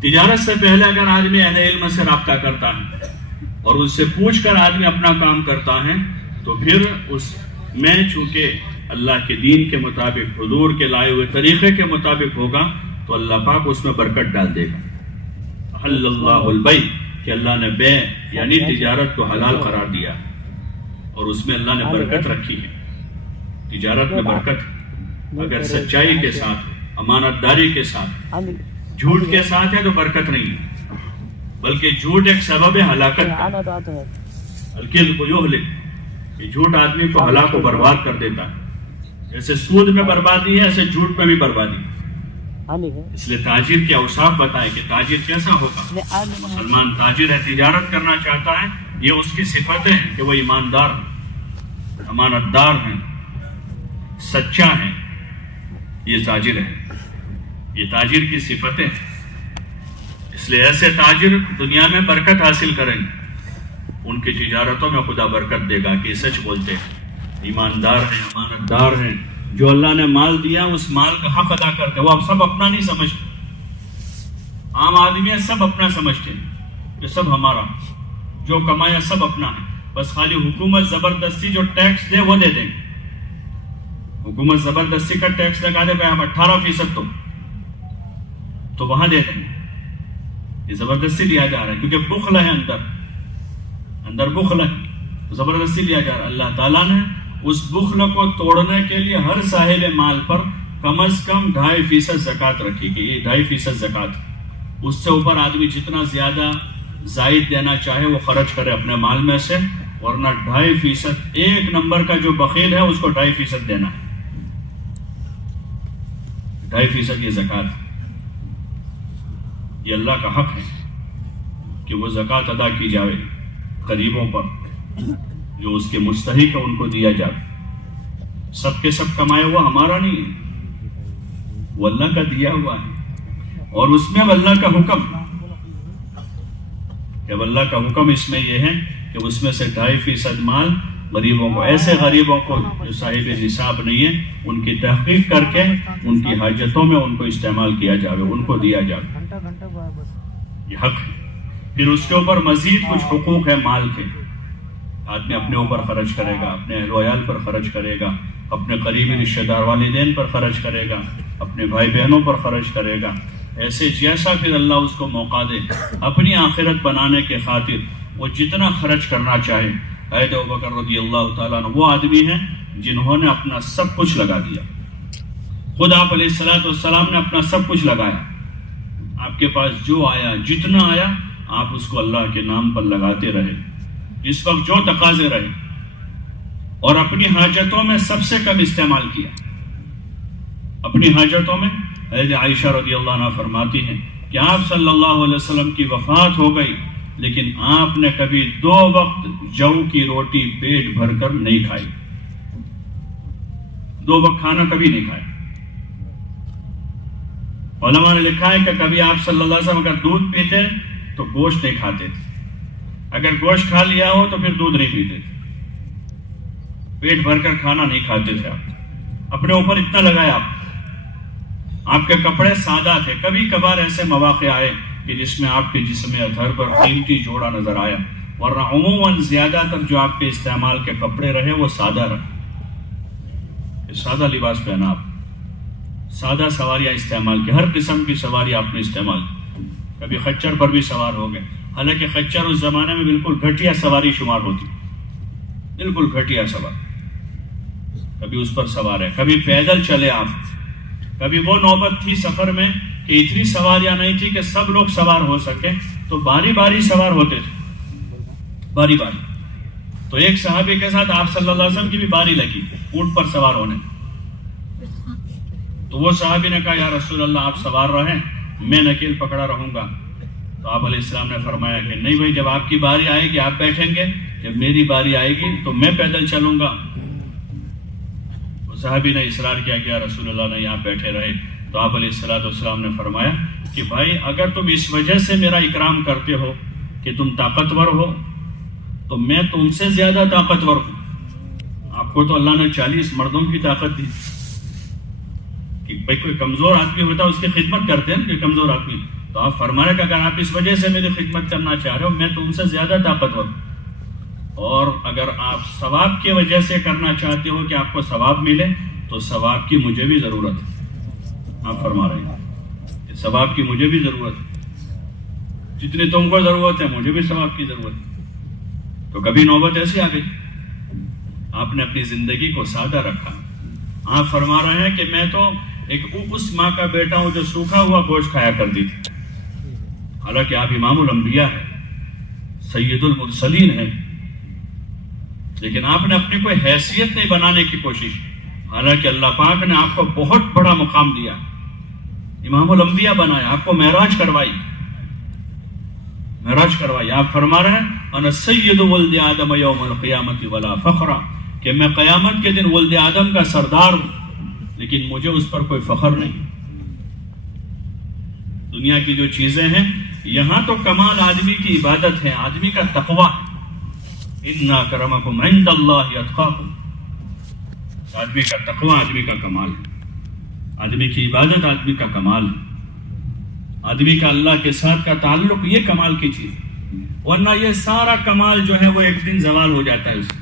تجارت سے پہلے اگر آدمی اہل علم سے رابطہ کرتا ہے اور ان سے پوچھ کر آدمی اپنا کام کرتا ہے تو پھر اس میں چونکہ اللہ کے دین کے مطابق، حضور کے لائے ہوئے طریقے کے مطابق ہوگا تو اللہ پاک اس میں برکت ڈال دے گا. حل اللہ البیع، کہ اللہ نے بیع یعنی تجارت کو حلال قرار دیا اور اس میں اللہ نے برکت رکھی ہے. تجارت میں برکت اگر سچائی کے ساتھ، امانت داری کے ساتھ، جھوٹ کے ساتھ ہے تو برکت نہیں ہے، بلکہ جھوٹ ایک سبب ہلاکت ہے. الکذب یہلک، کہ جھوٹ آدمی کو ہلاک و برباد کر دیتا ہے. جیسے سود میں بربادی ہے ایسے جھوٹ میں بھی بربادی ہے. اس لیے تاجر کے اوصاف بتائے کہ تاجر کیسا ہوگا. مسلمان تاجر ہے، تجارت کرنا چاہتا ہے، یہ اس کی صفتیں ہیں کہ وہ ایماندار ہیں، امانت دار ہیں، سچا ہے. یہ تاجر ہے، یہ تاجر کی صفتیں ہیں. اس لیے ایسے تاجر دنیا میں برکت حاصل کریں گے، ان کی تجارتوں میں خدا برکت دے گا کہ سچ بولتے ہیں، ایماندار ہیں، امانت دار ہیں. جو اللہ نے مال دیا اس مال کا حق ادا کرتے. وہ اب سب اپنا نہیں سمجھتے. عام آدمی ہے سب اپنا سمجھتے ہیں کہ سب ہمارا، جو کمایا سب اپنا ہے. بس خالی حکومت زبردستی جو ٹیکس دے وہ دے دیں. حکومت زبردستی کا ٹیکس لگا دے، بھائی ہم 18% تو وہاں دے دیں. یہ زبردستی دیا جا رہا ہے کیونکہ بخل ہے، اندر بخل ہے. زبردستی لیا جا رہا ہے. اللہ تعالیٰ نے اس بخل کو توڑنے کے لیے ہر صاحب مال پر کم از کم 2.5% زکوٰۃ رکھی کہ یہ 2.5% زکوٰۃ. اس سے اوپر آدمی جتنا زیادہ زائد دینا چاہے وہ خرچ کرے اپنے مال میں سے، ورنہ 2.5%، ایک نمبر کا جو بخیل ہے اس کو 2.5% دینا ہے. 2.5% یہ زکوٰۃ. یہ اللہ کا حق ہے کہ وہ زکوٰۃ ادا کی جائے غریبوں پر، جو اس کے مستحق ہے ان کو دیا جائے. سب کے سب کمائے ہوا ہمارا نہیں ہے، وہ اللہ کا دیا ہوا ہے. اور اس میں اب اللہ کا حکم، جب اللہ کا حکم اس میں یہ ہے کہ اس میں سے 2.5% مال غریبوں کو، ایسے غریبوں کو جو صاحب نصاب نہیں ہے، ان کی تحقیق کر کے ان کی حاجتوں میں ان کو استعمال کیا جائے، ان کو دیا جائے. یہ حق ہے. پھر اس کے اوپر مزید کچھ حقوق ہے مال کے. آدمی اپنے اوپر خرچ کرے گا، اپنے اہل و عیال پر خرچ کرے گا، اپنے قریبی رشتہ دار والدین پر خرچ کرے گا، اپنے بھائی بہنوں پر خرچ کرے گا. ایسے جیسا پھر اللہ اس کو موقع دے اپنی آخرت بنانے کے خاطر وہ جتنا خرچ کرنا چاہے. حضرت ابوبکر رضی اللہ تعالیٰ عنہ وہ آدمی ہیں جنہوں نے اپنا سب کچھ لگا دیا. خود آپ علیہ السلام نے اپنا سب کچھ لگایا. آپ کے پاس جو آیا، جتنا آیا، آپ اس کو اللہ کے نام پر لگاتے رہے جس وقت جو تقاضے رہے، اور اپنی حاجتوں میں سب سے کم استعمال کیا. اپنی حاجتوں میں حضرت عائشہ رضی اللہ عنہ فرماتی ہیں کہ آپ صلی اللہ علیہ وسلم کی وفات ہو گئی لیکن آپ نے کبھی 2 وقت جو کی روٹی پیٹ بھر کر نہیں کھائی. 2 وقت کھانا کبھی نہیں کھایا. علماء نے لکھا ہے کہ کبھی آپ صلی اللہ علیہ وسلم اگر دودھ پیتے تو گوشت نہیں کھاتے تھے، اگر گوشت کھا لیا ہو تو پھر دودھ نہیں پیتے تھے. پیٹ بھر کر کھانا نہیں کھاتے تھے. آپ اپنے اوپر اتنا لگایا. آپ کے کپڑے سادہ تھے. کبھی کبھار ایسے مواقع آئے کہ جس میں آپ کے جسم اطہر پر قیمتی جوڑا نظر آیا، ورنہ عموماً زیادہ تر جو آپ کے استعمال کے کپڑے رہے وہ سادہ رہے. سادہ لباس پہنا آپ، سادہ سواریاں استعمال کی، ہر قسم کی سواری آپ نے استعمال کی. کبھی خچر پر بھی سوار ہو گئے، حالانکہ خچر اس زمانے میں بالکل گھٹیا سواری شمار ہوتی، بالکل گھٹیا سواری. کبھی اس پر سوار ہے، کبھی پیدل چلے آپ. کبھی وہ نوبت تھی سفر میں کہ اتنی سواریاں نہیں تھی کہ سب لوگ سوار ہو سکے، تو باری باری سوار ہوتے تھے، باری باری. تو ایک صحابی کے ساتھ آپ صلی اللہ علیہ وسلم کی بھی باری لگی اونٹ پر سوار ہونے. تو وہ صحابی نے کہا یا رسول اللہ آپ سوار رہیں، میں نکیل پکڑا رہوں گا. تو آپ علیہ السلام نے فرمایا کہ نہیں بھائی، جب آپ کی باری آئے گی آپ بیٹھیں گے، جب میری باری آئے گی تو میں پیدل چلوں گا. صحابی نے اصرار کیا کہ یا رسول اللہ نے یہاں بیٹھے رہے. تو آپ علیہ السلام نے فرمایا کہ بھائی اگر تم اس وجہ سے میرا اکرام کرتے ہو کہ تم طاقتور ہو تو میں تم سے زیادہ طاقتور ہوں. آپ کو تو اللہ نے 40 مردوں کی طاقت دی کہ بھائی کوئی کمزور آدمی ہوتا ہے اس کی خدمت کرتے ہیں کہ کمزور آدمی. تو آپ فرمایا کہ اگر آپ اس وجہ سے میری خدمت کرنا چاہ رہے ہو میں تم سے زیادہ طاقتور ہوں، اور اگر آپ ثواب کی وجہ سے کرنا چاہتے ہو کہ آپ کو ثواب ملے تو ثواب کی مجھے بھی ضرورت ہے. آپ فرما رہے ہیں کہ ثواب کی مجھے بھی ضرورت ہے، جتنی تم کو ضرورت ہے مجھے بھی ثواب کی ضرورت ہے. تو کبھی نوبت ایسی آ گئی، آپ نے اپنی زندگی کو سادہ رکھا. آپ فرما رہے ہیں کہ میں تو ایک اس ماں کا بیٹا ہوں جو سوکھا ہوا گوشت کھایا کرتی تھی. حالانکہ آپ امام الانبیاء ہیں، سید المرسلین ہیں، لیکن آپ نے اپنی کوئی حیثیت نہیں بنانے کی کوشش. حالانکہ اللہ پاک نے آپ کو بہت بڑا مقام دیا، امام الانبیاء بنایا، آپ کو معراج کروائی. آپ فرما رہے ہیں انا سید ولد آدم یوم القیامت ولا فخر، کہ میں قیامت کے دن ولد آدم کا سردار ہوں لیکن مجھے اس پر کوئی فخر نہیں. دنیا کی جو چیزیں ہیں یہاں تو کمال آدمی کی عبادت ہے، آدمی کا تقوی. ان اکرمکم عند اللہ اتقاکم، آدمی کا تقوی آدمی کا کمال ہے، آدمی کی عبادت آدمی کا کمال ہے، آدمی کا اللہ کے ساتھ کا تعلق یہ کمال کی چیز ہے. ورنہ یہ سارا کمال جو ہے وہ ایک دن زوال ہو جاتا ہے. اسے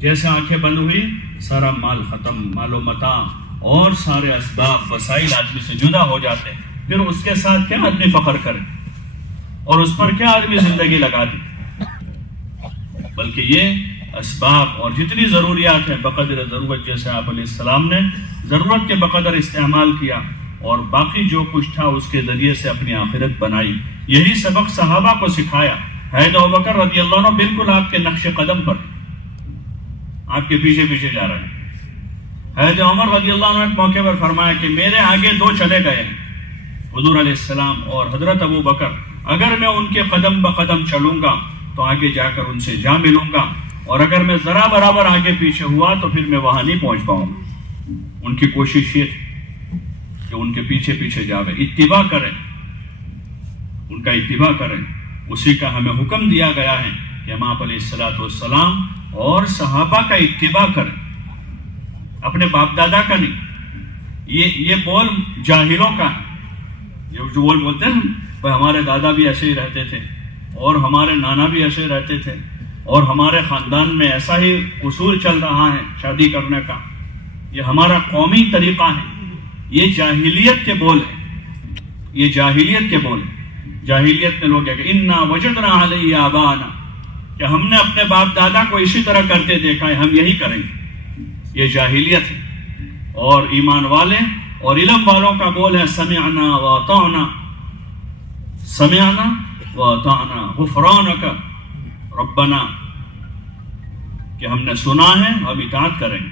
جیسے آنکھیں بند ہوئی سارا مال ختم، مال و متاع اور سارے اسباب وسائل آدمی سے جدا ہو جاتے ہیں. پھر اس کے ساتھ کیا آدمی فخر کرے اور اس پر کیا آدمی زندگی لگا دے. بلکہ یہ اسباب اور جتنی ضروریات ہیں بقدر ضرورت، جیسے آپ علیہ السلام نے ضرورت کے بقدر استعمال کیا اور باقی جو کچھ تھا اس کے ذریعے سے اپنی آخرت بنائی. یہی سبق صحابہ کو سکھایا. حضرت ابوبکر رضی اللہ عنہ بالکل آپ کے نقش قدم پر، آپ کے پیچھے پیچھے جا رہے ہیں. حضرت عمر رضی اللہ عنہ ایک موقع پر فرمایا کہ میرے آگے دو چلے گئے ہیں، حضور علیہ السلام اور حضرت ابوبکر. اگر میں ان کے قدم بقدم چلوں گا تو آگے جا کر ان سے جا ملوں گا، اور اگر میں ذرا برابر آگے پیچھے ہوا تو پھر میں وہاں نہیں پہنچ پاؤں گا. ان کی کوشش یہ تھی کہ ان کے پیچھے پیچھے جاوے، اتباع کریں، ان کا اتباع کریں. اسی کا ہمیں حکم دیا گیا ہے کہ ہم آپ علیہ الصلوۃ والسلام اور صحابہ کا اتباع کریں، اپنے باپ دادا کا نہیں. یہ بول جاہلوں کا ہے. جو بولتے ہیں بھائی ہمارے دادا بھی ایسے ہی رہتے تھے اور ہمارے نانا بھی ایسے رہتے تھے اور ہمارے خاندان میں ایسا ہی اصول چل رہا ہے شادی کرنے کا، یہ ہمارا قومی طریقہ ہے. یہ جاہلیت کے بول ہیں، یہ جاہلیت کے بول ہیں. جاہلیت میں لوگ کہتے ہیں انا وجدنا علیہ آباءنا، کہ ہم نے اپنے باپ دادا کو اسی طرح کرتے دیکھا ہے، ہم یہی کریں گے. یہ جاہلیت ہے. اور ایمان والے اور علم والوں کا بول ہے سمعنا واطعنا، سمعنا واطعنا غفرانک ربنا، کہ ہم نے سنا ہے اب اطاعت کریں گے.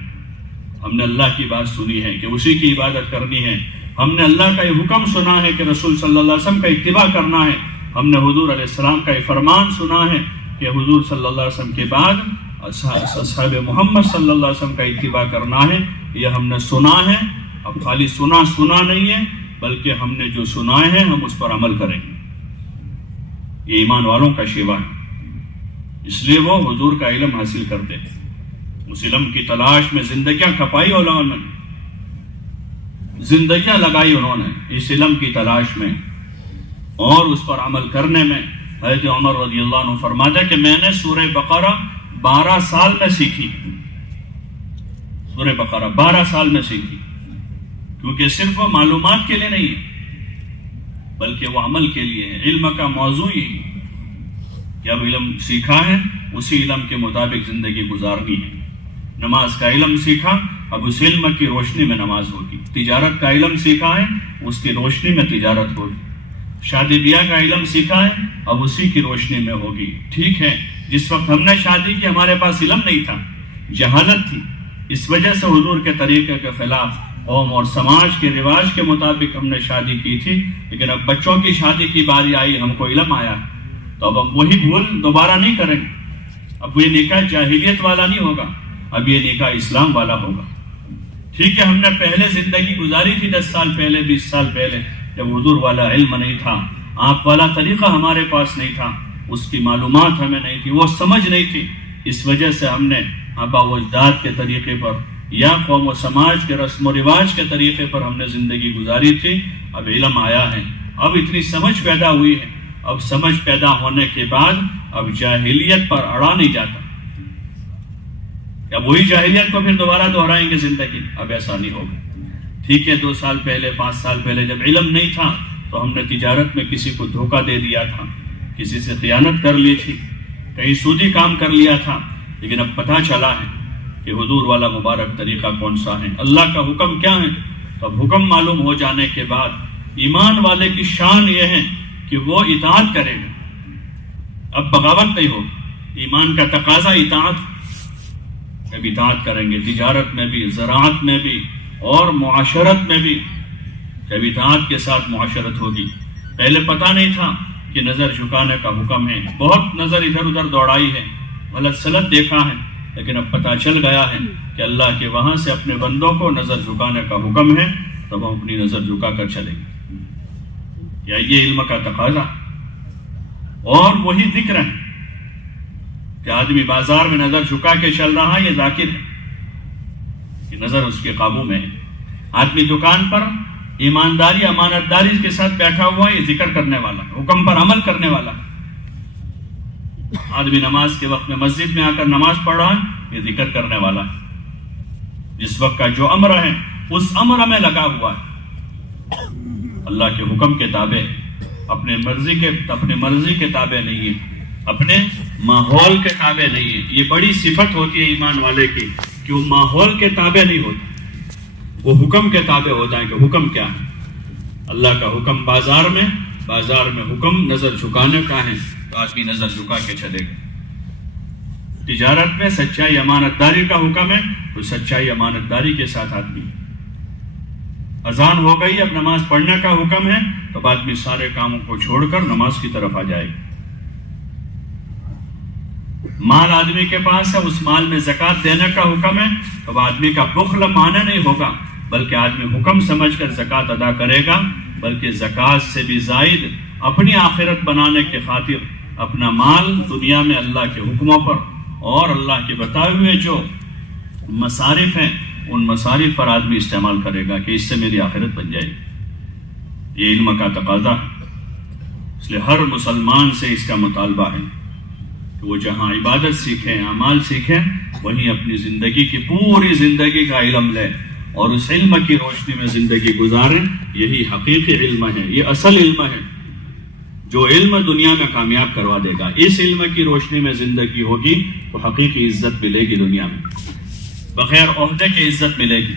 ہم نے اللہ کی بات سنی ہے کہ اسی کی عبادت کرنی ہے. ہم نے اللہ کا یہ حکم سنا ہے کہ رسول صلی اللہ علیہ وسلم کا اتباع کرنا ہے. ہم نے حضور علیہ السلام کا یہ فرمان سنا ہے کہ حضور صلی اللہ علیہ وسلم کے بعد اصحاب محمد صلی اللہ علیہ وسلم کا اتباع کرنا ہے. یہ ہم نے سنا ہے. اب خالی سنا نہیں ہے، بلکہ ہم نے جو سنائے ہیں ہم اس پر عمل کریں گے. یہ ایمان والوں کا شیوا ہے. اس لیے وہ حضور کا علم حاصل کرتے ہیں. اس علم کی تلاش میں زندگیاں کھپائی انہوں نے، زندگیاں لگائی انہوں نے اس علم کی تلاش میں اور اس پر عمل کرنے میں. حضرت عمر رضی اللہ عنہ فرماتا ہے کہ میں نے سورہ بقرہ 12 سال میں سیکھی. سورہ بقرہ 12 سال میں سیکھی، کیونکہ صرف وہ معلومات کے لیے نہیں ہے بلکہ وہ عمل کے لیے ہے. علم کا موضوع یہی کہ اب علم سیکھا ہے اسی علم کے مطابق زندگی گزارنی ہے. نماز کا علم سیکھا، اب اس علم کی روشنی میں نماز ہوگی. تجارت کا علم سیکھا ہے، اس کی روشنی میں تجارت ہوگی. شادی بیاہ کا علم سیکھا ہے، اب اسی کی روشنی میں ہوگی. ٹھیک ہے، جس وقت ہم نے شادی کی ہمارے پاس علم نہیں تھا، جہالت تھی، اس وجہ سے حضور کے طریقے کے خلاف قوم اور سماج کے رواج کے مطابق ہم نے شادی کی تھی. لیکن اب بچوں کی شادی کی باری آئی، ہم کو علم آیا، تو اب ہم وہی بھول دوبارہ نہیں کریں گے. اب یہ نکاح جاہلیت والا نہیں ہوگا، اب یہ نکاح اسلام والا ہوگا. ٹھیک ہے، ہم نے پہلے زندگی گزاری تھی 10 سال پہلے، 20 سال پہلے، جب حضور والا علم نہیں تھا، آپ والا طریقہ ہمارے پاس نہیں تھا، اس کی معلومات ہمیں نہیں تھی، وہ سمجھ نہیں تھی. اس وجہ سے ہم نے آبا و اجداد کے طریقے پر یا قوم و سماج کے رسم و رواج کے طریقے پر ہم نے زندگی گزاری تھی. اب علم آیا ہے، اب اتنی سمجھ پیدا ہوئی ہے. اب سمجھ پیدا ہونے کے بعد اب جاہلیت پر اڑا نہیں جاتا. اب وہی جاہلیت کو پھر دوبارہ دہرائیں گے زندگی، اب ایسا نہیں ہوگا. ٹھیک ہے، 2 سال پہلے 5 سال پہلے جب علم نہیں تھا تو ہم نے تجارت میں کسی کو دھوکہ دے دیا تھا، کسی سے خیانت کر لی تھی، کہیں سودی کام کر لیا تھا. لیکن اب پتہ چلا ہے کہ حضور والا مبارک طریقہ کون سا ہے، اللہ کا حکم کیا ہے. تو اب حکم معلوم ہو جانے کے بعد ایمان والے کی شان یہ ہے کہ وہ اطاعت کرے گا. اب بغاوت نہیں ہوگی. ایمان کا تقاضا اطاعت، اب اطاعت کریں گے تجارت میں بھی، زراعت میں بھی اور معاشرت میں بھی. اب اطاعت کے ساتھ معاشرت ہوگی. پہلے پتہ نہیں تھا کہ نظر جھکانے کا حکم ہے، بہت نظر ادھر ادھر دوڑائی ہے، غلط سلط دیکھا ہے، لیکن اب پتہ چل گیا ہے کہ اللہ کے وہاں سے اپنے بندوں کو نظر جھکانے کا حکم ہے، تب ہم اپنی نظر جھکا کر چلیں گے. یا یہ علم کا تقاضا. اور وہی ذکر ہے کہ آدمی بازار میں نظر جھکا کے چل رہا ہے، یہ ذاکر ہے کہ نظر اس کے قابو میں ہے. آدمی دکان پر ایمانداری امانتداری کے ساتھ بیٹھا ہوا ہے، یہ ذکر کرنے والا، حکم پر عمل کرنے والا. آدمی نماز کے وقت میں مسجد میں آ کر نماز پڑھ رہا ہے، یہ ذکر کرنے والا ہے. جس وقت کا جو امر ہے اس امر میں لگا ہوا ہے، اللہ کے حکم کے تابع، اپنے مرضی کے تابع نہیں ہے، اپنے ماحول کے تابع نہیں ہے. یہ بڑی صفت ہوتی ہے ایمان والے کی کہ وہ ماحول کے تابع نہیں ہوتا, وہ حکم کے تابع ہوتا ہے. کہ حکم کیا ہے؟ اللہ کا حکم بازار میں حکم نظر جھکانے کا ہے تو آدمی نظر جھکا کے چلے گا. تجارت میں سچائی امانت داری کا حکم ہے تو سچائی امانت داری کے ساتھ آدمی. اذان ہو گئی, اب نماز پڑھنے کا حکم ہے تو آدمی سارے کاموں کو چھوڑ کر نماز کی طرف آ جائے گا. مال آدمی کے پاس ہے, اس مال میں زکوٰۃ دینے کا حکم ہے تو آدمی کا بخل مانا نہیں ہوگا, بلکہ آدمی حکم سمجھ کر زکوٰۃ ادا کرے گا. بلکہ زکوٰۃ سے بھی زائد اپنی آخرت بنانے کے خاطر اپنا مال دنیا میں اللہ کے حکموں پر اور اللہ کے بتائے ہوئے جو مصارف ہیں ان مصارف پر آدمی استعمال کرے گا کہ اس سے میری آخرت بن جائے گی. یہ علم کا تقاضا ہے, اس لیے ہر مسلمان سے اس کا مطالبہ ہے کہ وہ جہاں عبادت سیکھیں, اعمال سیکھیں, وہیں اپنی زندگی کی پوری زندگی کا علم لیں اور اس علم کی روشنی میں زندگی گزاریں. یہی حقیقی علم ہے, یہ اصل علم ہے جو علم دنیا میں کامیاب کروا دے گا. اس علم کی روشنی میں زندگی ہوگی تو حقیقی عزت ملے گی دنیا میں. بغیر عہدے کے عزت ملے گی,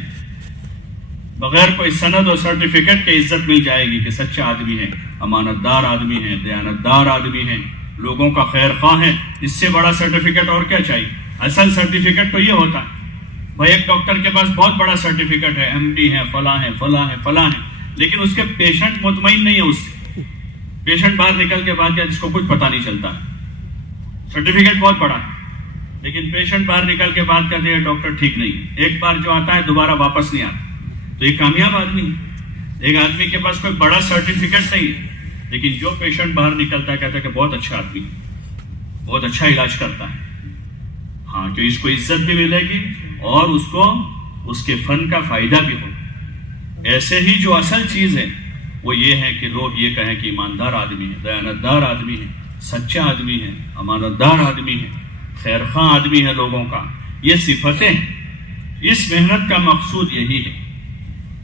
بغیر کوئی سند اور سرٹیفکیٹ کے عزت مل جائے گی کہ سچا آدمی ہے, امانت دار آدمی ہے, دیانت دار آدمی ہے, لوگوں کا خیر خواہ ہے. اس سے بڑا سرٹیفکیٹ اور کیا چاہیے؟ اصل سرٹیفکیٹ تو یہ ہوتا ہے بھائی ایک ڈاکٹر کے پاس بہت بڑا سرٹیفکیٹ ہے, MD ہے, فلاں ہے, فلاں ہے, فلاں ہے, لیکن اس کے پیشنٹ مطمئن نہیں ہے اس سے. پیشنٹ باہر نکل کے بعد جس کو کچھ پتہ نہیں چلتا. سرٹیفکیٹ بہت بڑا ہے لیکن پیشنٹ باہر نکل کے بعد کہتے ہیں ڈاکٹر ٹھیک نہیں ہے. ایک بار جو آتا ہے دوبارہ واپس نہیں آتا. تو یہ کامیاب آدمی ہے. ایک آدمی کے پاس کوئی بڑا سرٹیفکیٹ نہیں ہے لیکن جو پیشنٹ باہر نکلتا ہے کہتا ہے کہ بہت اچھا آدمی ہے, بہت اچھا علاج کرتا ہے. ہاں, کہ اس کو عزت بھی ملے گی اور اس کو اس کے فن کا فائدہ بھی ہو. ایسے ہی جو اصل چیز ہے وہ یہ ہے کہ لوگ یہ کہیں کہ ایماندار آدمی ہے, دیانت دار آدمی ہے, سچا آدمی ہے, امانت دار آدمی ہے, خیر خواہ آدمی ہے لوگوں کا. یہ صفتیں, اس محنت کا مقصود یہی ہے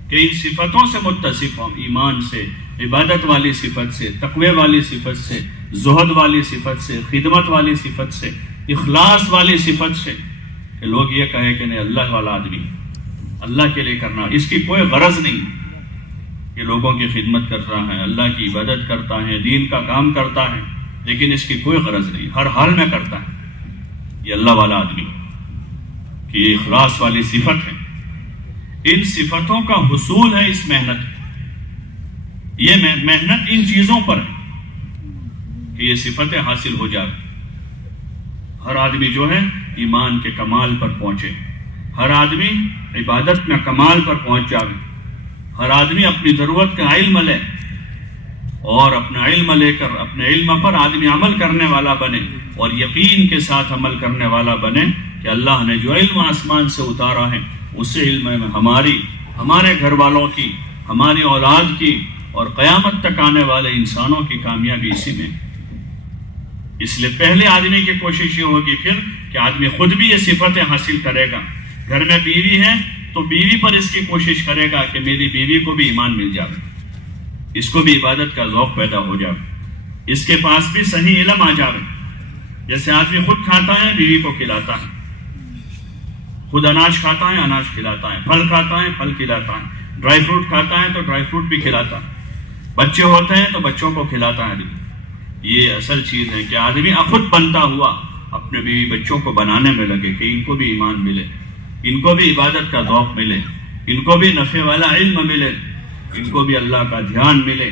کہ ان صفتوں سے متصف ہوں, ایمان سے, عبادت والی صفت سے, تقوی والی صفت سے, زہد والی صفت سے, خدمت والی صفت سے, اخلاص والی صفت سے, کہ لوگ یہ کہیں کہ نہیں اللہ والا آدمی, اللہ کے لیے کرنا. اس کی کوئی غرض نہیں کہ لوگوں کی خدمت کر رہا ہے, اللہ کی عبادت کرتا ہے, دین کا کام کرتا ہے, لیکن اس کی کوئی غرض نہیں, ہر حال میں کرتا ہے. یہ اللہ والا آدمی کہ یہ اخلاص والی صفت ہے. ان صفتوں کا حصول ہے اس محنت. یہ محنت ان چیزوں پر ہے کہ یہ صفتیں حاصل ہو جائیں. ہر آدمی جو ہے ایمان کے کمال پر پہنچے, ہر آدمی عبادت میں کمال پر پہنچ جائے, ہر آدمی اپنی ضرورت کا علم لے اور اپنا علم لے کر اپنے علم پر آدمی عمل کرنے والا بنے اور یقین کے ساتھ عمل کرنے والا بنے کہ اللہ نے جو علم آسمان سے اتارا ہے اس علم میں ہمارے گھر والوں کی, ہماری اولاد کی اور قیامت تک آنے والے انسانوں کی کامیابی اسی میں. اس لیے پہلے آدمی کی کوشش یہ ہوگی پھر کہ آدمی خود بھی یہ صفتیں حاصل کرے گا. گھر میں بیوی ہے تو بیوی پر اس کی کوشش کرے گا کہ میری بیوی کو بھی ایمان مل جائے, اس کو بھی عبادت کا ذوق پیدا ہو جائے, اس کے پاس بھی صحیح علم آ جائے. جیسے آدمی خود کھاتا ہے بیوی کو کھلاتا ہے, خود اناج کھاتا ہے اناج کھلاتا ہے, پھل کھاتا ہے پھل کھلاتا ہے, ڈرائی فروٹ کھاتا ہے تو ڈرائی فروٹ بھی کھلاتا ہے, بچے ہوتے ہیں تو بچوں کو کھلاتا ہے. یہ اصل چیز ہے کہ آدمی خود بنتا ہوا اپنے بیوی بچوں کو بنانے میں لگے کہ ان کو بھی ایمان ملے, ان کو بھی عبادت کا ذوق ملے, ان کو بھی نفع والا علم ملے, ان کو بھی اللہ کا دھیان ملے,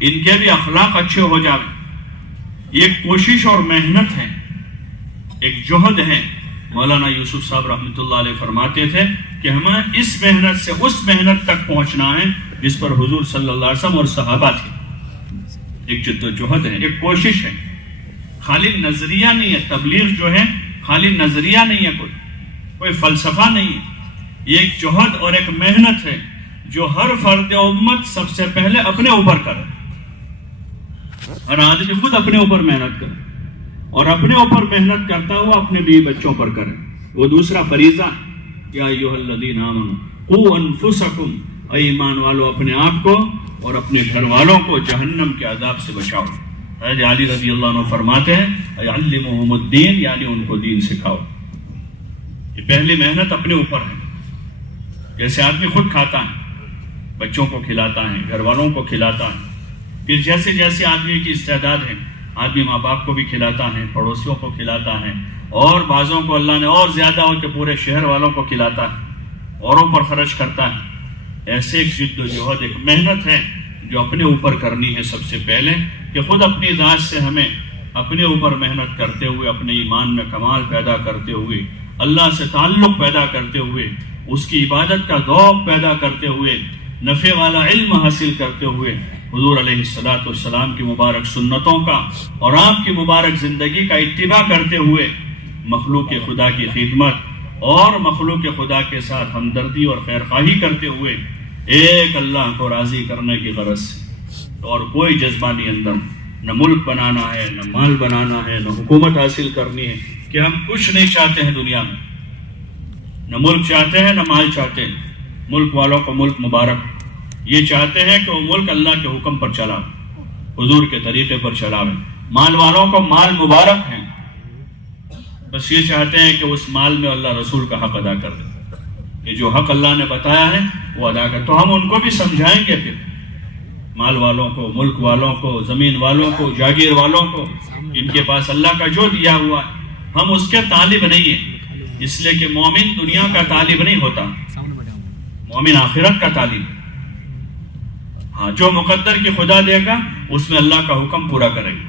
ان کے بھی اخلاق اچھے ہو جائیں. یہ ایک کوشش اور محنت ہے, ایک جہد ہے. مولانا یوسف صاحب رحمۃ اللہ علیہ فرماتے تھے کہ ہمیں اس محنت سے اس محنت تک پہنچنا ہے جس پر حضور صلی اللہ علیہ وسلم اور صحابہ تھے. ایک جدوجہد ہے, ایک کوشش ہے, خالی نظریہ نہیں ہے. تبلیغ جو ہے خالی نظریہ نہیں ہے, کوئی فلسفہ نہیں ہے. یہ ایک جہد اور ایک محنت ہے جو ہر فرد امت سب سے پہلے اپنے اوپر کرے. ہر آدمی خود اپنے اوپر محنت کرے اور اپنے اوپر محنت کرتا ہوا اپنے بیوی بچوں پر کرے. وہ دوسرا فریضہ ہے, یا ایھا الذین آمنوا قوا انفسکم, اے ایمان والو اپنے آپ کو اور اپنے گھر والوں کو جہنم کے عذاب سے بچاؤ. حضرت علی رضی اللہ عنہ فرماتے ہیں علمہم الدین، یعنی ان کو دین سکھاؤ۔ یہ پہلی محنت اپنے اوپر ہے۔ جیسے آدمی خود کھاتا ہے، بچوں کو کھلاتا ہے، گھر والوں کو کھلاتا ہے، پھر جیسے جیسے آدمی کی استعداد ہے آدمی ماں باپ کو بھی کھلاتا ہے، پڑوسیوں کو کھلاتا ہے، اور بعضوں کو اللہ نے اور زیادہ ہو کہ پورے شہر والوں کو کھلاتا ہے، اوروں پر خرچ کرتا ہے۔ ایسے ایک جد و جہد، ایک محنت ہے جو اپنے اوپر کرنی ہے سب سے پہلے، کہ خود اپنی ذات سے ہمیں اپنے اوپر محنت کرتے ہوئے، اپنے ایمان میں کمال پیدا کرتے ہوئے، اللہ سے تعلق پیدا کرتے ہوئے، اس کی عبادت کا ذوق پیدا کرتے ہوئے، نفع والا علم حاصل کرتے ہوئے، حضور علیہ السلام کی مبارک سنتوں کا اور آپ کی مبارک زندگی کا اتباع کرتے ہوئے، مخلوق خدا کی خدمت اور مخلوق خدا کے ساتھ ہمدردی اور خیرخواہی کرتے ہوئے ایک اللہ کو راضی کرنے کی غرض سے، اور کوئی جذبہ نہیں اندر، نہ ملک بنانا ہے، نہ مال بنانا ہے، نہ حکومت حاصل کرنی ہے، کہ ہم کچھ نہیں چاہتے ہیں دنیا میں، نہ ملک چاہتے ہیں نہ مال چاہتے ہیں۔ ملک والوں کو ملک مبارک، یہ چاہتے ہیں کہ وہ ملک اللہ کے حکم پر چلا، حضور کے طریقے پر چلاوے۔ مال والوں کو مال مبارک ہیں، بس یہ چاہتے ہیں کہ اس مال میں اللہ رسول کا حق ادا کر دے، کہ جو حق اللہ نے بتایا ہے وہ ادا کر۔ تو ہم ان کو بھی سمجھائیں گے، پھر مال والوں کو، ملک والوں کو، زمین والوں کو، جاگیر والوں کو، ان کے پاس اللہ کا جو دیا ہوا ہے ہم اس کے طالب نہیں ہیں، اس لیے کہ مومن دنیا کا طالب نہیں ہوتا، مومن آخرت کا طالب ہے۔ ہاں، جو مقدر کی خدا دے گا اس میں اللہ کا حکم پورا کرے گا۔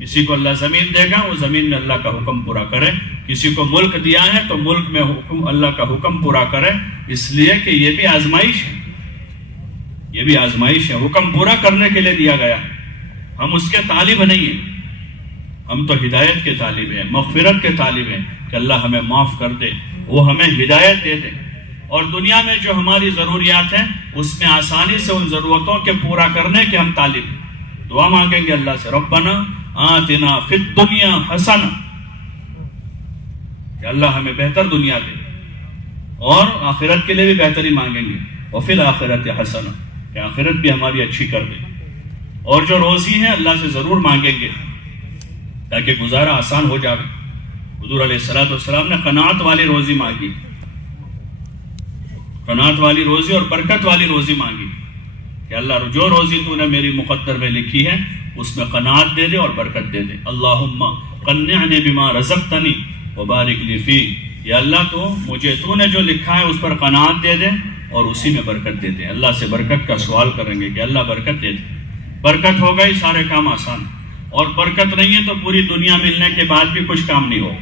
کسی کو اللہ زمین دے گا، وہ زمین میں اللہ کا حکم پورا کرے۔ کسی کو ملک دیا ہے تو ملک میں اللہ کا حکم پورا کرے، اس لیے کہ یہ بھی آزمائش ہے، یہ بھی آزمائش ہے، حکم پورا کرنے کے لیے دیا گیا۔ ہم اس کے طالب نہیں ہیں، ہم تو ہدایت کے طالب ہیں، مغفرت کے طالب ہیں، کہ اللہ ہمیں معاف کر دے، وہ ہمیں ہدایت دے دے، اور دنیا میں جو ہماری ضروریات ہیں اس میں آسانی سے ان ضرورتوں کے پورا کرنے کے ہم طالب ہیں۔ دعا مانگیں گے اللہ سے، ربنا آتنا فی الدنیا حسنہ، کہ اللہ ہمیں بہتر دنیا دے، اور آخرت کے لیے بھی بہتری مانگیں گے، وفی الآخرۃ حسنہ، کہ آخرت بھی ہماری اچھی کر دے۔ اور جو روزی ہے اللہ سے ضرور مانگیں گے تاکہ گزارا آسان ہو جائے۔ حضور علیہ السلام نے قناعت والی روزی مانگی، قناعت والی روزی اور برکت والی روزی مانگی، کہ اللہ جو روزی تو نے میری مقدر میں لکھی ہے اس میں قناعت دے دے اور برکت دے دے۔ اللہم قنعنی بما رزقتنی وبارک لی فی، یا اللہ تو نے جو لکھا ہے اس پر قناعت دے دے اور اسی میں برکت دے دے۔ اللہ سے برکت کا سوال کریں گے کہ اللہ برکت دے دے، برکت ہو گئی سارے کام آسان، اور برکت نہیں ہے تو پوری دنیا ملنے کے بعد بھی کچھ کام نہیں ہو۔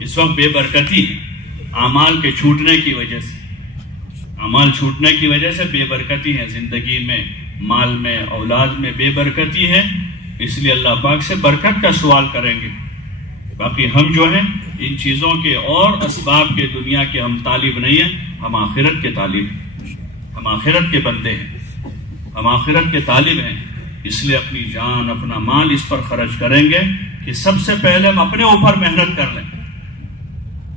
اس وقت بے برکتی ہے اعمال کے چھوٹنے کی وجہ سے، اعمال چھوٹنے کی وجہ سے بے برکتی ہے، زندگی میں، مال میں، اولاد میں بے برکتی ہے، اس لیے اللہ پاک سے برکت کا سوال کریں گے۔ باقی ہم جو ہیں ان چیزوں کے اور اسباب کے دنیا کے ہم طالب نہیں ہیں، ہم آخرت کے طالب ہیں، ہم آخرت کے بندے ہیں، ہم آخرت کے طالب ہیں۔ اس لیے اپنی جان، اپنا مال اس پر خرچ کریں گے کہ سب سے پہلے ہم اپنے اوپر محنت کر لیں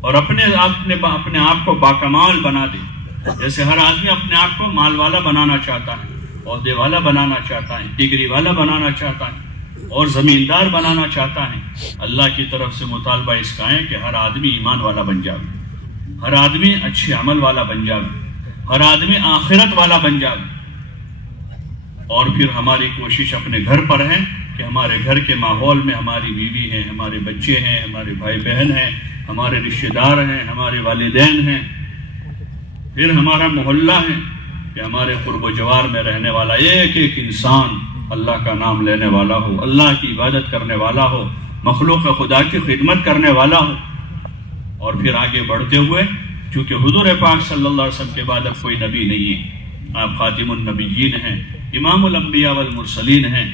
اور اپنے آپ کو باکمال بنا دیں۔ جیسے ہر آدمی اپنے آپ کو مال والا بنانا چاہتا ہے، عہدے والا بنانا چاہتا ہے، ڈگری والا بنانا چاہتا ہے، اور زمیندار بنانا چاہتا ہے، اللہ کی طرف سے مطالبہ اس کا ہے کہ ہر آدمی ایمان والا بن جائے، ہر آدمی اچھے عمل والا بن جائے، ہر آدمی آخرت والا بن جائے۔ اور پھر ہماری کوشش اپنے گھر پر ہے کہ ہمارے گھر کے ماحول میں ہماری بیوی ہیں، ہمارے بچے ہیں، ہمارے بھائی بہن ہیں، ہمارے رشتہ دار ہیں، ہمارے والدین ہیں، پھر ہمارا محلہ ہے کہ ہمارے قرب و جوار میں رہنے والا ایک ایک انسان اللہ کا نام لینے والا ہو، اللہ کی عبادت کرنے والا ہو، مخلوق خدا کی خدمت کرنے والا ہو۔ اور پھر آگے بڑھتے ہوئے، چونکہ حضور پاک صلی اللہ علیہ وسلم کے بعد اب کوئی نبی نہیں ہے، آپ خاتم النبیین ہیں، امام الانبیاء والمرسلین ہیں،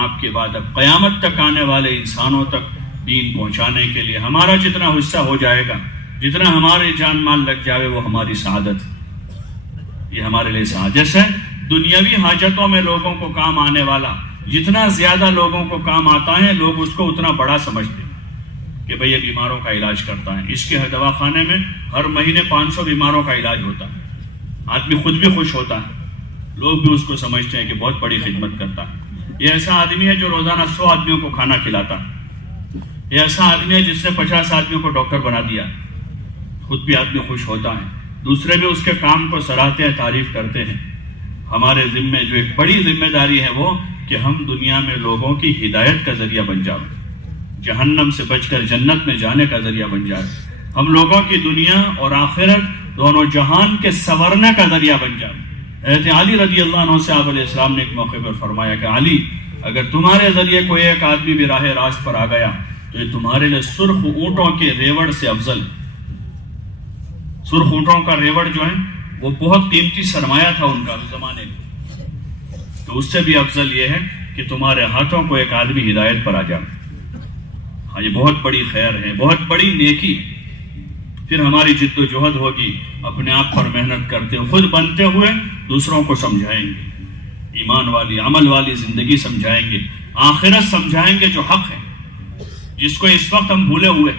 آپ کے بعد اب قیامت تک آنے والے انسانوں تک دین پہنچانے کے لیے ہمارا جتنا حصہ ہو جائے گا، جتنا ہمارے جان مال لگ جائے، وہ ہماری سعادت، یہ ہمارے لیے سعادت۔ جیسے دنیاوی حاجتوں میں لوگوں کو کام آنے والا جتنا زیادہ لوگوں کو کام آتا ہے، لوگ اس کو اتنا بڑا سمجھتے ہیں کہ بھئی یہ بیماروں کا علاج کرتا ہے، اس کے دواخانے میں ہر مہینے 500 بیماروں کا علاج ہوتا ہے، آدمی خود بھی خوش ہوتا ہے، لوگ بھی اس کو سمجھتے ہیں کہ بہت بڑی خدمت کرتا ہے۔ یہ ایسا آدمی ہے جو روزانہ 100 آدمیوں کو کھانا کھلاتا، یہ ایسا آدمی ہے جس نے 50 آدمیوں کو ڈاکٹر بنا دیا، خود بھی آدمی خوش ہوتا ہے، دوسرے بھی اس کے کام کو سراہتے ہیں، تعریف کرتے ہیں۔ ہمارے ذمے جو ایک بڑی ذمہ داری ہے وہ کہ ہم دنیا میں لوگوں کی ہدایت کا ذریعہ بن جائیں، جہنم سے بچ کر جنت میں جانے کا ذریعہ بن جائے، ہم لوگوں کی دنیا اور آخرت دونوں جہان کے سنورنے کا ذریعہ بن جائے۔ حضرت علی رضی اللہ عنہ سے آپ علیہ السلام نے ایک موقع پر فرمایا کہ علی، اگر تمہارے ذریعے کوئی ایک آدمی بھی راہ راست پر آ گیا تو یہ تمہارے لیے سرخ اونٹوں کے ریوڑ سے افضل۔ سرخ اونٹوں کا ریوڑ جو ہے وہ بہت قیمتی سرمایہ تھا ان کا اس زمانے میں، تو اس سے بھی افضل یہ ہے کہ تمہارے ہاتھوں کو ایک آدمی ہدایت پر آ جائے۔ ہاں، یہ بہت بڑی خیر ہے، بہت بڑی نیکی ہے۔ پھر ہماری جد و جہد ہوگی، اپنے آپ پر محنت کرتے خود بنتے ہوئے دوسروں کو سمجھائیں گے، ایمان والی عمل والی زندگی سمجھائیں گے، آخرت سمجھائیں گے جو حق ہے، جس کو اس وقت ہم بھولے ہوئے۔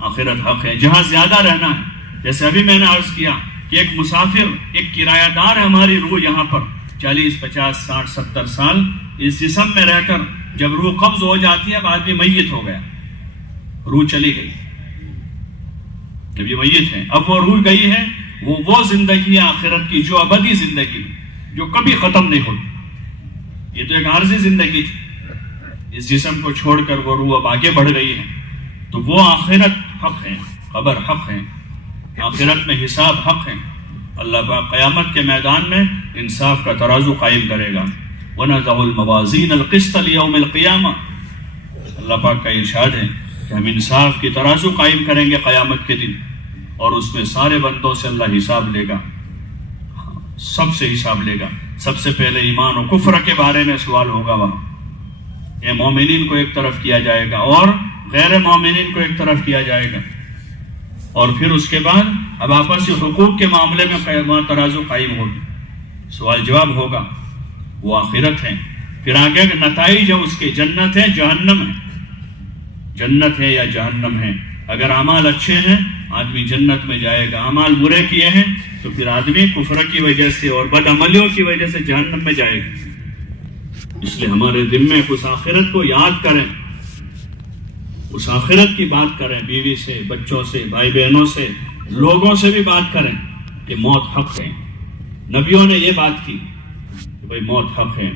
آخرت حق ہے، جہاں زیادہ رہنا ہے۔ جیسے ابھی میں نے عرض کیا کہ ایک مسافر، ایک کرایہ دار ہے ہماری روح یہاں پر 40 50 60 70 سال اس جسم میں رہ کر جب روح قبض ہو جاتی ہے، اب آدمی میت ہو گیا، روح چلی گئی، جب یہ میت ہے اب وہ روح گئی ہے، وہ زندگی ہے آخرت کی جو ابدی زندگی، جو کبھی ختم نہیں ہوتی۔ یہ تو ایک عارضی زندگی تھی، اس جسم کو چھوڑ کر وہ روح اب آگے بڑھ گئی ہے، تو وہ آخرت حق ہے، قبر حق ہے، آخرت میں حساب حق ہے۔ اللہ پاک قیامت کے میدان میں انصاف کا ترازو قائم کرے گا۔ وَنَضَعُ الْمَوَازِينَ الْقِسْطَ لِيَوْمِ الْقِيَامَةِ، اللہ پاک کا ارشاد ہے کہ ہم انصاف کی ترازو قائم کریں گے قیامت کے دن، اور اس میں سارے بندوں سے اللہ حساب لے گا، سب سے حساب لے گا۔ سب سے پہلے ایمان و کفر کے بارے میں سوال ہوگا، وہاں یہ مومنین کو ایک طرف کیا جائے گا اور غیر مومنین کو ایک طرف کیا جائے گا، اور پھر اس کے بعد اب آپسی حقوق کے معاملے میں ترازو قائم ہوگی، سوال جواب ہوگا، وہ آخرت ہے۔ پھر آگے نتائج ہے اس کے، جنت ہے جہنم ہے، جنت ہے یا جہنم ہے۔ اگر اعمال اچھے ہیں آدمی جنت میں جائے گا، اعمال برے کیے ہیں تو پھر آدمی کفر کی وجہ سے اور بد عملیوں کی وجہ سے جہنم میں جائے گا۔ اس لیے ہمارے ذمے اس آخرت کو یاد کریں، اس آخرت کی بات کریں، بیوی سے، بچوں سے، بھائی بہنوں سے، لوگوں سے بھی بات کریں کہ موت حق ہے۔ نبیوں نے یہ بات کی کہ بھائی موت حق ہے۔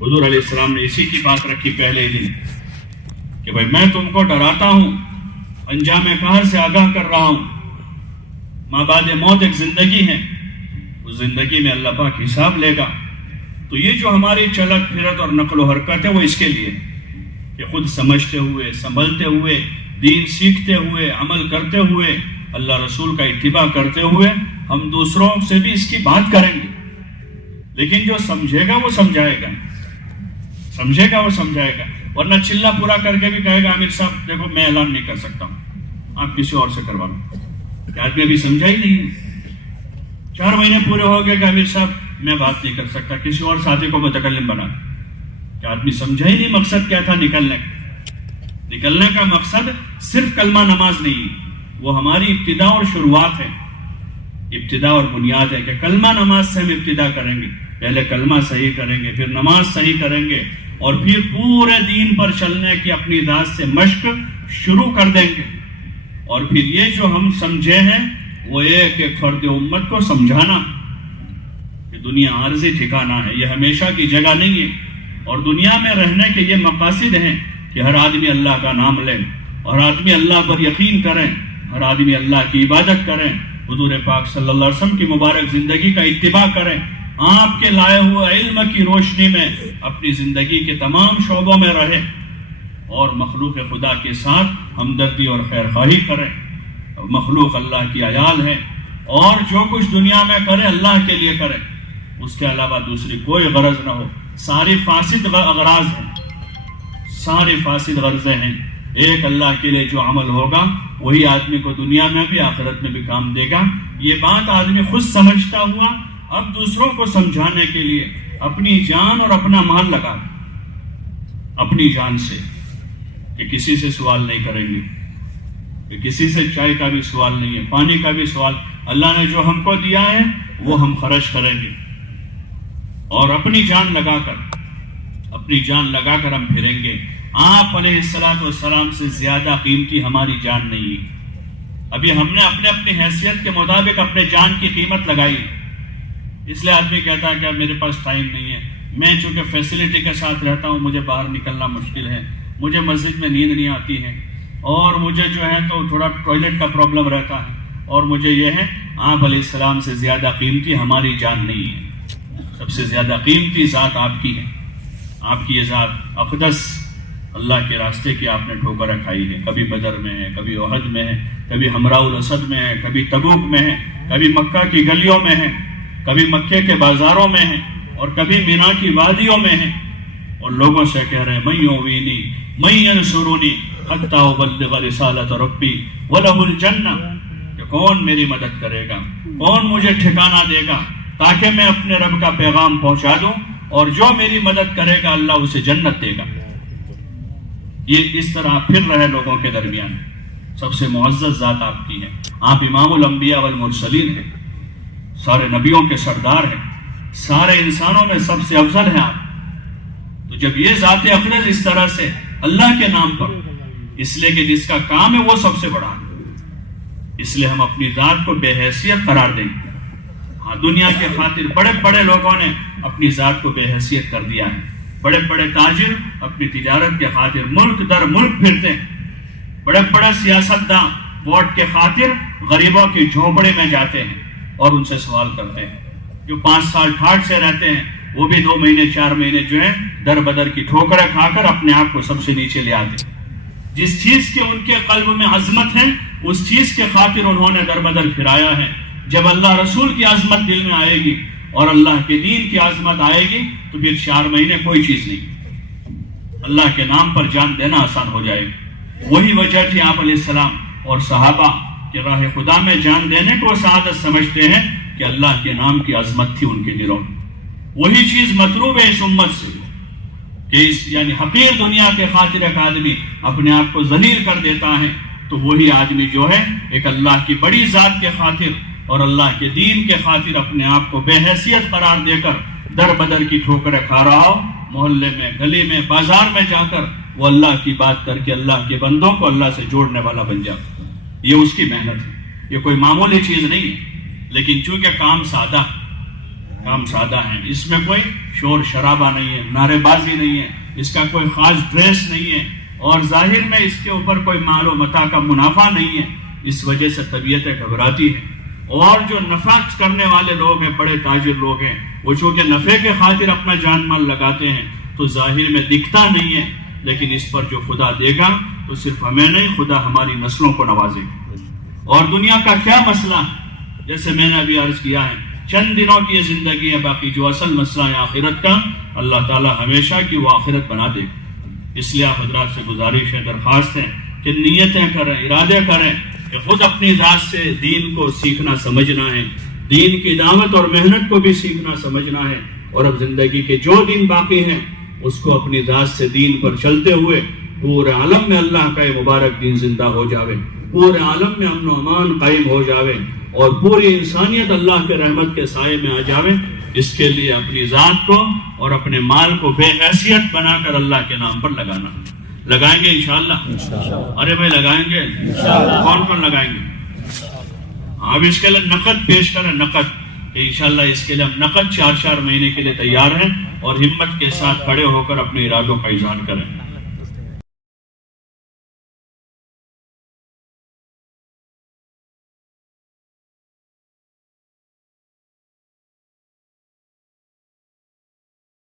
حضور علیہ السلام نے اسی کی بات رکھی پہلے دن کہ بھائی میں تم کو ڈراتا ہوں، انجام کار سے آگاہ کر رہا ہوں، ماں بعد موت ایک زندگی ہے، اس زندگی میں اللہ پاک حساب لے گا۔ تو یہ جو ہماری چلت پھرت اور نقل و حرکت ہے وہ اس کے لیے کہ خود سمجھتے ہوئے، سنبھلتے ہوئے، دین سیکھتے ہوئے، عمل کرتے ہوئے، اللہ رسول کا اتباع کرتے ہوئے ہم دوسروں سے بھی اس کی بات کریں گے۔ لیکن جو سمجھے گا وہ سمجھائے گا، سمجھے گا وہ سمجھائے گا، ورنہ چلہ پورا کر کے بھی کہے گا امیر صاحب دیکھو میں اعلان نہیں کر سکتا ہوں، آپ کسی اور سے کروا لو۔ کہ آدمی ابھی سمجھا ہی نہیں، 4 مہینے پورے ہو گئے کہ امیر صاحب میں بات نہیں کر سکتا، کسی اور ساتھی کو متکلم بنا۔ کہ آدمی سمجھا ہی نہیں مقصد کیا تھا نکلنے کا مقصد صرف کلمہ نماز نہیں، وہ ہماری ابتدا اور شروعات ہے، ابتدا اور بنیاد ہے کہ کلمہ نماز سے ہم ابتدا کریں گے، پہلے کلمہ صحیح کریں گے، پھر نماز صحیح کریں گے، اور پھر پورے دین پر چلنے کی اپنی ذات سے مشق شروع کر دیں گے۔ اور پھر یہ جو ہم سمجھے ہیں وہ ایک ایک فرد امت کو سمجھانا کہ دنیا عارضی ٹھکانہ ہے، یہ ہمیشہ کی جگہ نہیں ہے، اور دنیا میں رہنے کے یہ مقاصد ہیں کہ ہر آدمی اللہ کا نام لے، ہر آدمی اللہ پر یقین کریں، ہر آدمی اللہ کی عبادت کریں، حضور پاک صلی اللہ علیہ وسلم کی مبارک زندگی کا اتباع کریں، آپ کے لائے ہوئے علم کی روشنی میں اپنی زندگی کے تمام شعبوں میں رہیں، اور مخلوق خدا کے ساتھ ہمدردی اور خیر خواہی کریں۔ مخلوق اللہ کی عیال ہے، اور جو کچھ دنیا میں کرے اللہ کے لیے کرے، اس کے علاوہ دوسری کوئی غرض نہ ہو۔ ساری فاسد اغراض ہیں، ساری فاسد غرضیں ہیں، ایک اللہ کے لیے جو عمل ہوگا وہی آدمی کو دنیا میں بھی آخرت میں بھی کام دے گا۔ یہ بات آدمی خود سمجھتا ہوا اب دوسروں کو سمجھانے کے لیے اپنی جان اور اپنا مال لگا، اپنی جان سے، کہ کسی سے سوال نہیں کریں گے، کہ کسی سے چائے کا بھی سوال نہیں ہے، پانی کا بھی سوال، اللہ نے جو ہم کو دیا ہے وہ ہم خرچ کریں گے، اور اپنی جان لگا کر اپنی جان لگا کر ہم پھریں گے. آپ علیہ السلام سے زیادہ قیمتی ہماری جان نہیں ہے. ابھی ہم نے اپنی حیثیت کے مطابق اپنے جان کی قیمت لگائی. اس لیے آدمی کہتا ہے کہ اب میرے پاس ٹائم نہیں ہے. میں چونکہ فیسلٹی کے ساتھ رہتا ہوں مجھے باہر نکلنا مشکل ہے, مجھے مسجد میں نیند نہیں آتی ہے, اور مجھے جو ہے تو تھوڑا ٹوائلٹ کا پرابلم رہتا ہے, اور مجھے یہ ہے. آپ علیہ السلام سے زیادہ قیمتی ہماری جان نہیں ہے. سب سے زیادہ قیمتی ذات آپ کی ہے. آپ کی یہ ذات اقدس, اللہ کے راستے کی آپ نے ٹھوکر کھائی ہے. کبھی بدر میں ہے, کبھی احد میں ہے, کبھی حمراء الاسد میں ہے, کبھی تبوک میں ہے, کبھی مکہ کی گلیوں میں ہے, کبھی مکے کے بازاروں میں ہے, اور کبھی مینا کی وادیوں میں ہے, اور لوگوں سے کہہ رہے ہیں من یؤوینی من ینصرنی حتی ابلغ رسالۃ ربی ولہ الجنہ, کہ کون میری مدد کرے گا, کون مجھے ٹھکانہ دے گا تاکہ میں اپنے رب کا پیغام پہنچا دوں, اور جو میری مدد کرے گا اللہ اسے جنت دے گا. یہ اس طرح پھر رہے لوگوں کے درمیان. سب سے معزز ذات آپ کی ہے. آپ امام الانبیاء والمرسلین ہیں, سارے نبیوں کے سردار ہیں, سارے انسانوں میں سب سے افضل ہیں آپ. تو جب یہ ذات اقدس اس طرح سے اللہ کے نام پر, اس لیے کہ جس کا کام ہے وہ سب سے بڑا ہے, اس لیے ہم اپنی ذات کو بے حیثیت قرار دیں گے. ہاں, دنیا کے خاطر بڑے بڑے لوگوں نے اپنی ذات کو بے حیثیت کر دیا ہے. بڑے بڑے تاجر اپنی تجارت کے خاطر ملک در ملک پھرتے ہیں. بڑے بڑے سیاستداں ووٹ کے خاطر غریبوں کی جھونپڑی میں جاتے ہیں اور ان سے سوال کرتے ہیں. جو 5 سال ٹھاٹ سے رہتے ہیں وہ بھی 2 مہینے 4 مہینے جو ہے در بدر کی ٹھوکریں کھا کر اپنے آپ کو سب سے نیچے لے آتے ہیں. جس چیز کے ان کے قلب میں عظمت ہے اس چیز کے خاطر انہوں نے در بدر پھرایا ہے. جب اللہ رسول کی عظمت دل میں آئے گی اور اللہ کے دین کی عظمت آئے گی تو پھر 4 مہینے کوئی چیز نہیں. اللہ کے نام پر جان دینا آسان ہو جائے گی. وہی وجہ تھی آپ علیہ السلام اور صحابہ کہ راہ خدا میں جان دینے کو سعادت سمجھتے ہیں کہ اللہ کے نام کی عظمت تھی ان کے دلوں میں. وہی چیز مطلوب ہے اس امت سے کہ یعنی حقیر دنیا کے خاطر ایک آدمی اپنے آپ کو ذلیل کر دیتا ہے, تو وہی آدمی جو ہے ایک اللہ کی بڑی ذات کے خاطر اور اللہ کے دین کے خاطر اپنے آپ کو بے حیثیت قرار دے کر در بدر کی ٹھوکریں کھا رہا ہو. محلے میں, گلی میں, بازار میں جا کر وہ اللہ کی بات کر کے اللہ کے بندوں کو اللہ سے جوڑنے والا بن جاتا. یہ اس کی محنت ہے, یہ کوئی معمولی چیز نہیں ہے. لیکن چونکہ کام سادہ ہے, اس میں کوئی شور شرابہ نہیں ہے, نعرے بازی نہیں ہے, اس کا کوئی خاص ڈریس نہیں ہے, اور ظاہر میں اس کے اوپر کوئی مال و متاع کا منافع نہیں ہے. اس وجہ سے طبیعتیں گھبراتی ہیں. اور جو نفع کرنے والے لوگ ہیں, بڑے تاجر لوگ ہیں, وہ چونکہ نفع کے خاطر اپنا جان مال لگاتے ہیں تو ظاہر میں دکھتا نہیں ہے, لیکن اس پر جو خدا دے گا تو صرف ہمیں نہیں, خدا ہماری نسلوں کو نوازے گا. اور دنیا کا کیا مسئلہ, جیسے میں نے ابھی عرض کیا ہے, چند دنوں کی یہ زندگی ہے, باقی جو اصل مسئلہ ہے آخرت کا, اللہ تعالی ہمیشہ کی وہ آخرت بنا دے گا. اس لیے آپ حضرات سے گزارش ہے, درخواست ہے کہ نیتیں کریں, ارادے کریں کہ خود اپنی ذات سے دین کو سیکھنا سمجھنا ہے, دین کی دعوت اور محنت کو بھی سیکھنا سمجھنا ہے, اور اب زندگی کے جو دن باقی ہیں اس کو اپنی ذات سے دین پر چلتے ہوئے پورے عالم میں اللہ کا یہ مبارک دین زندہ ہو جاوے, پورے عالم میں امن و امان قائم ہو جاوے, اور پوری انسانیت اللہ کے رحمت کے سائے میں آ جاوے. اس کے لیے اپنی ذات کو اور اپنے مال کو بے حیثیت بنا کر اللہ کے نام پر لگانا. لگائیں گے انشاءاللہ؟ ارے بھائی لگائیں گے. کون کون لگائیں گے؟ اب اس کے لیے نقد پیش کریں, نقد, کہ انشاءاللہ اس کے لیے ہم نقد 4 مہینے کے لیے تیار ہیں, اور ہمت کے ساتھ کھڑے ہو کر اپنے ارادوں کا اظہار کریں.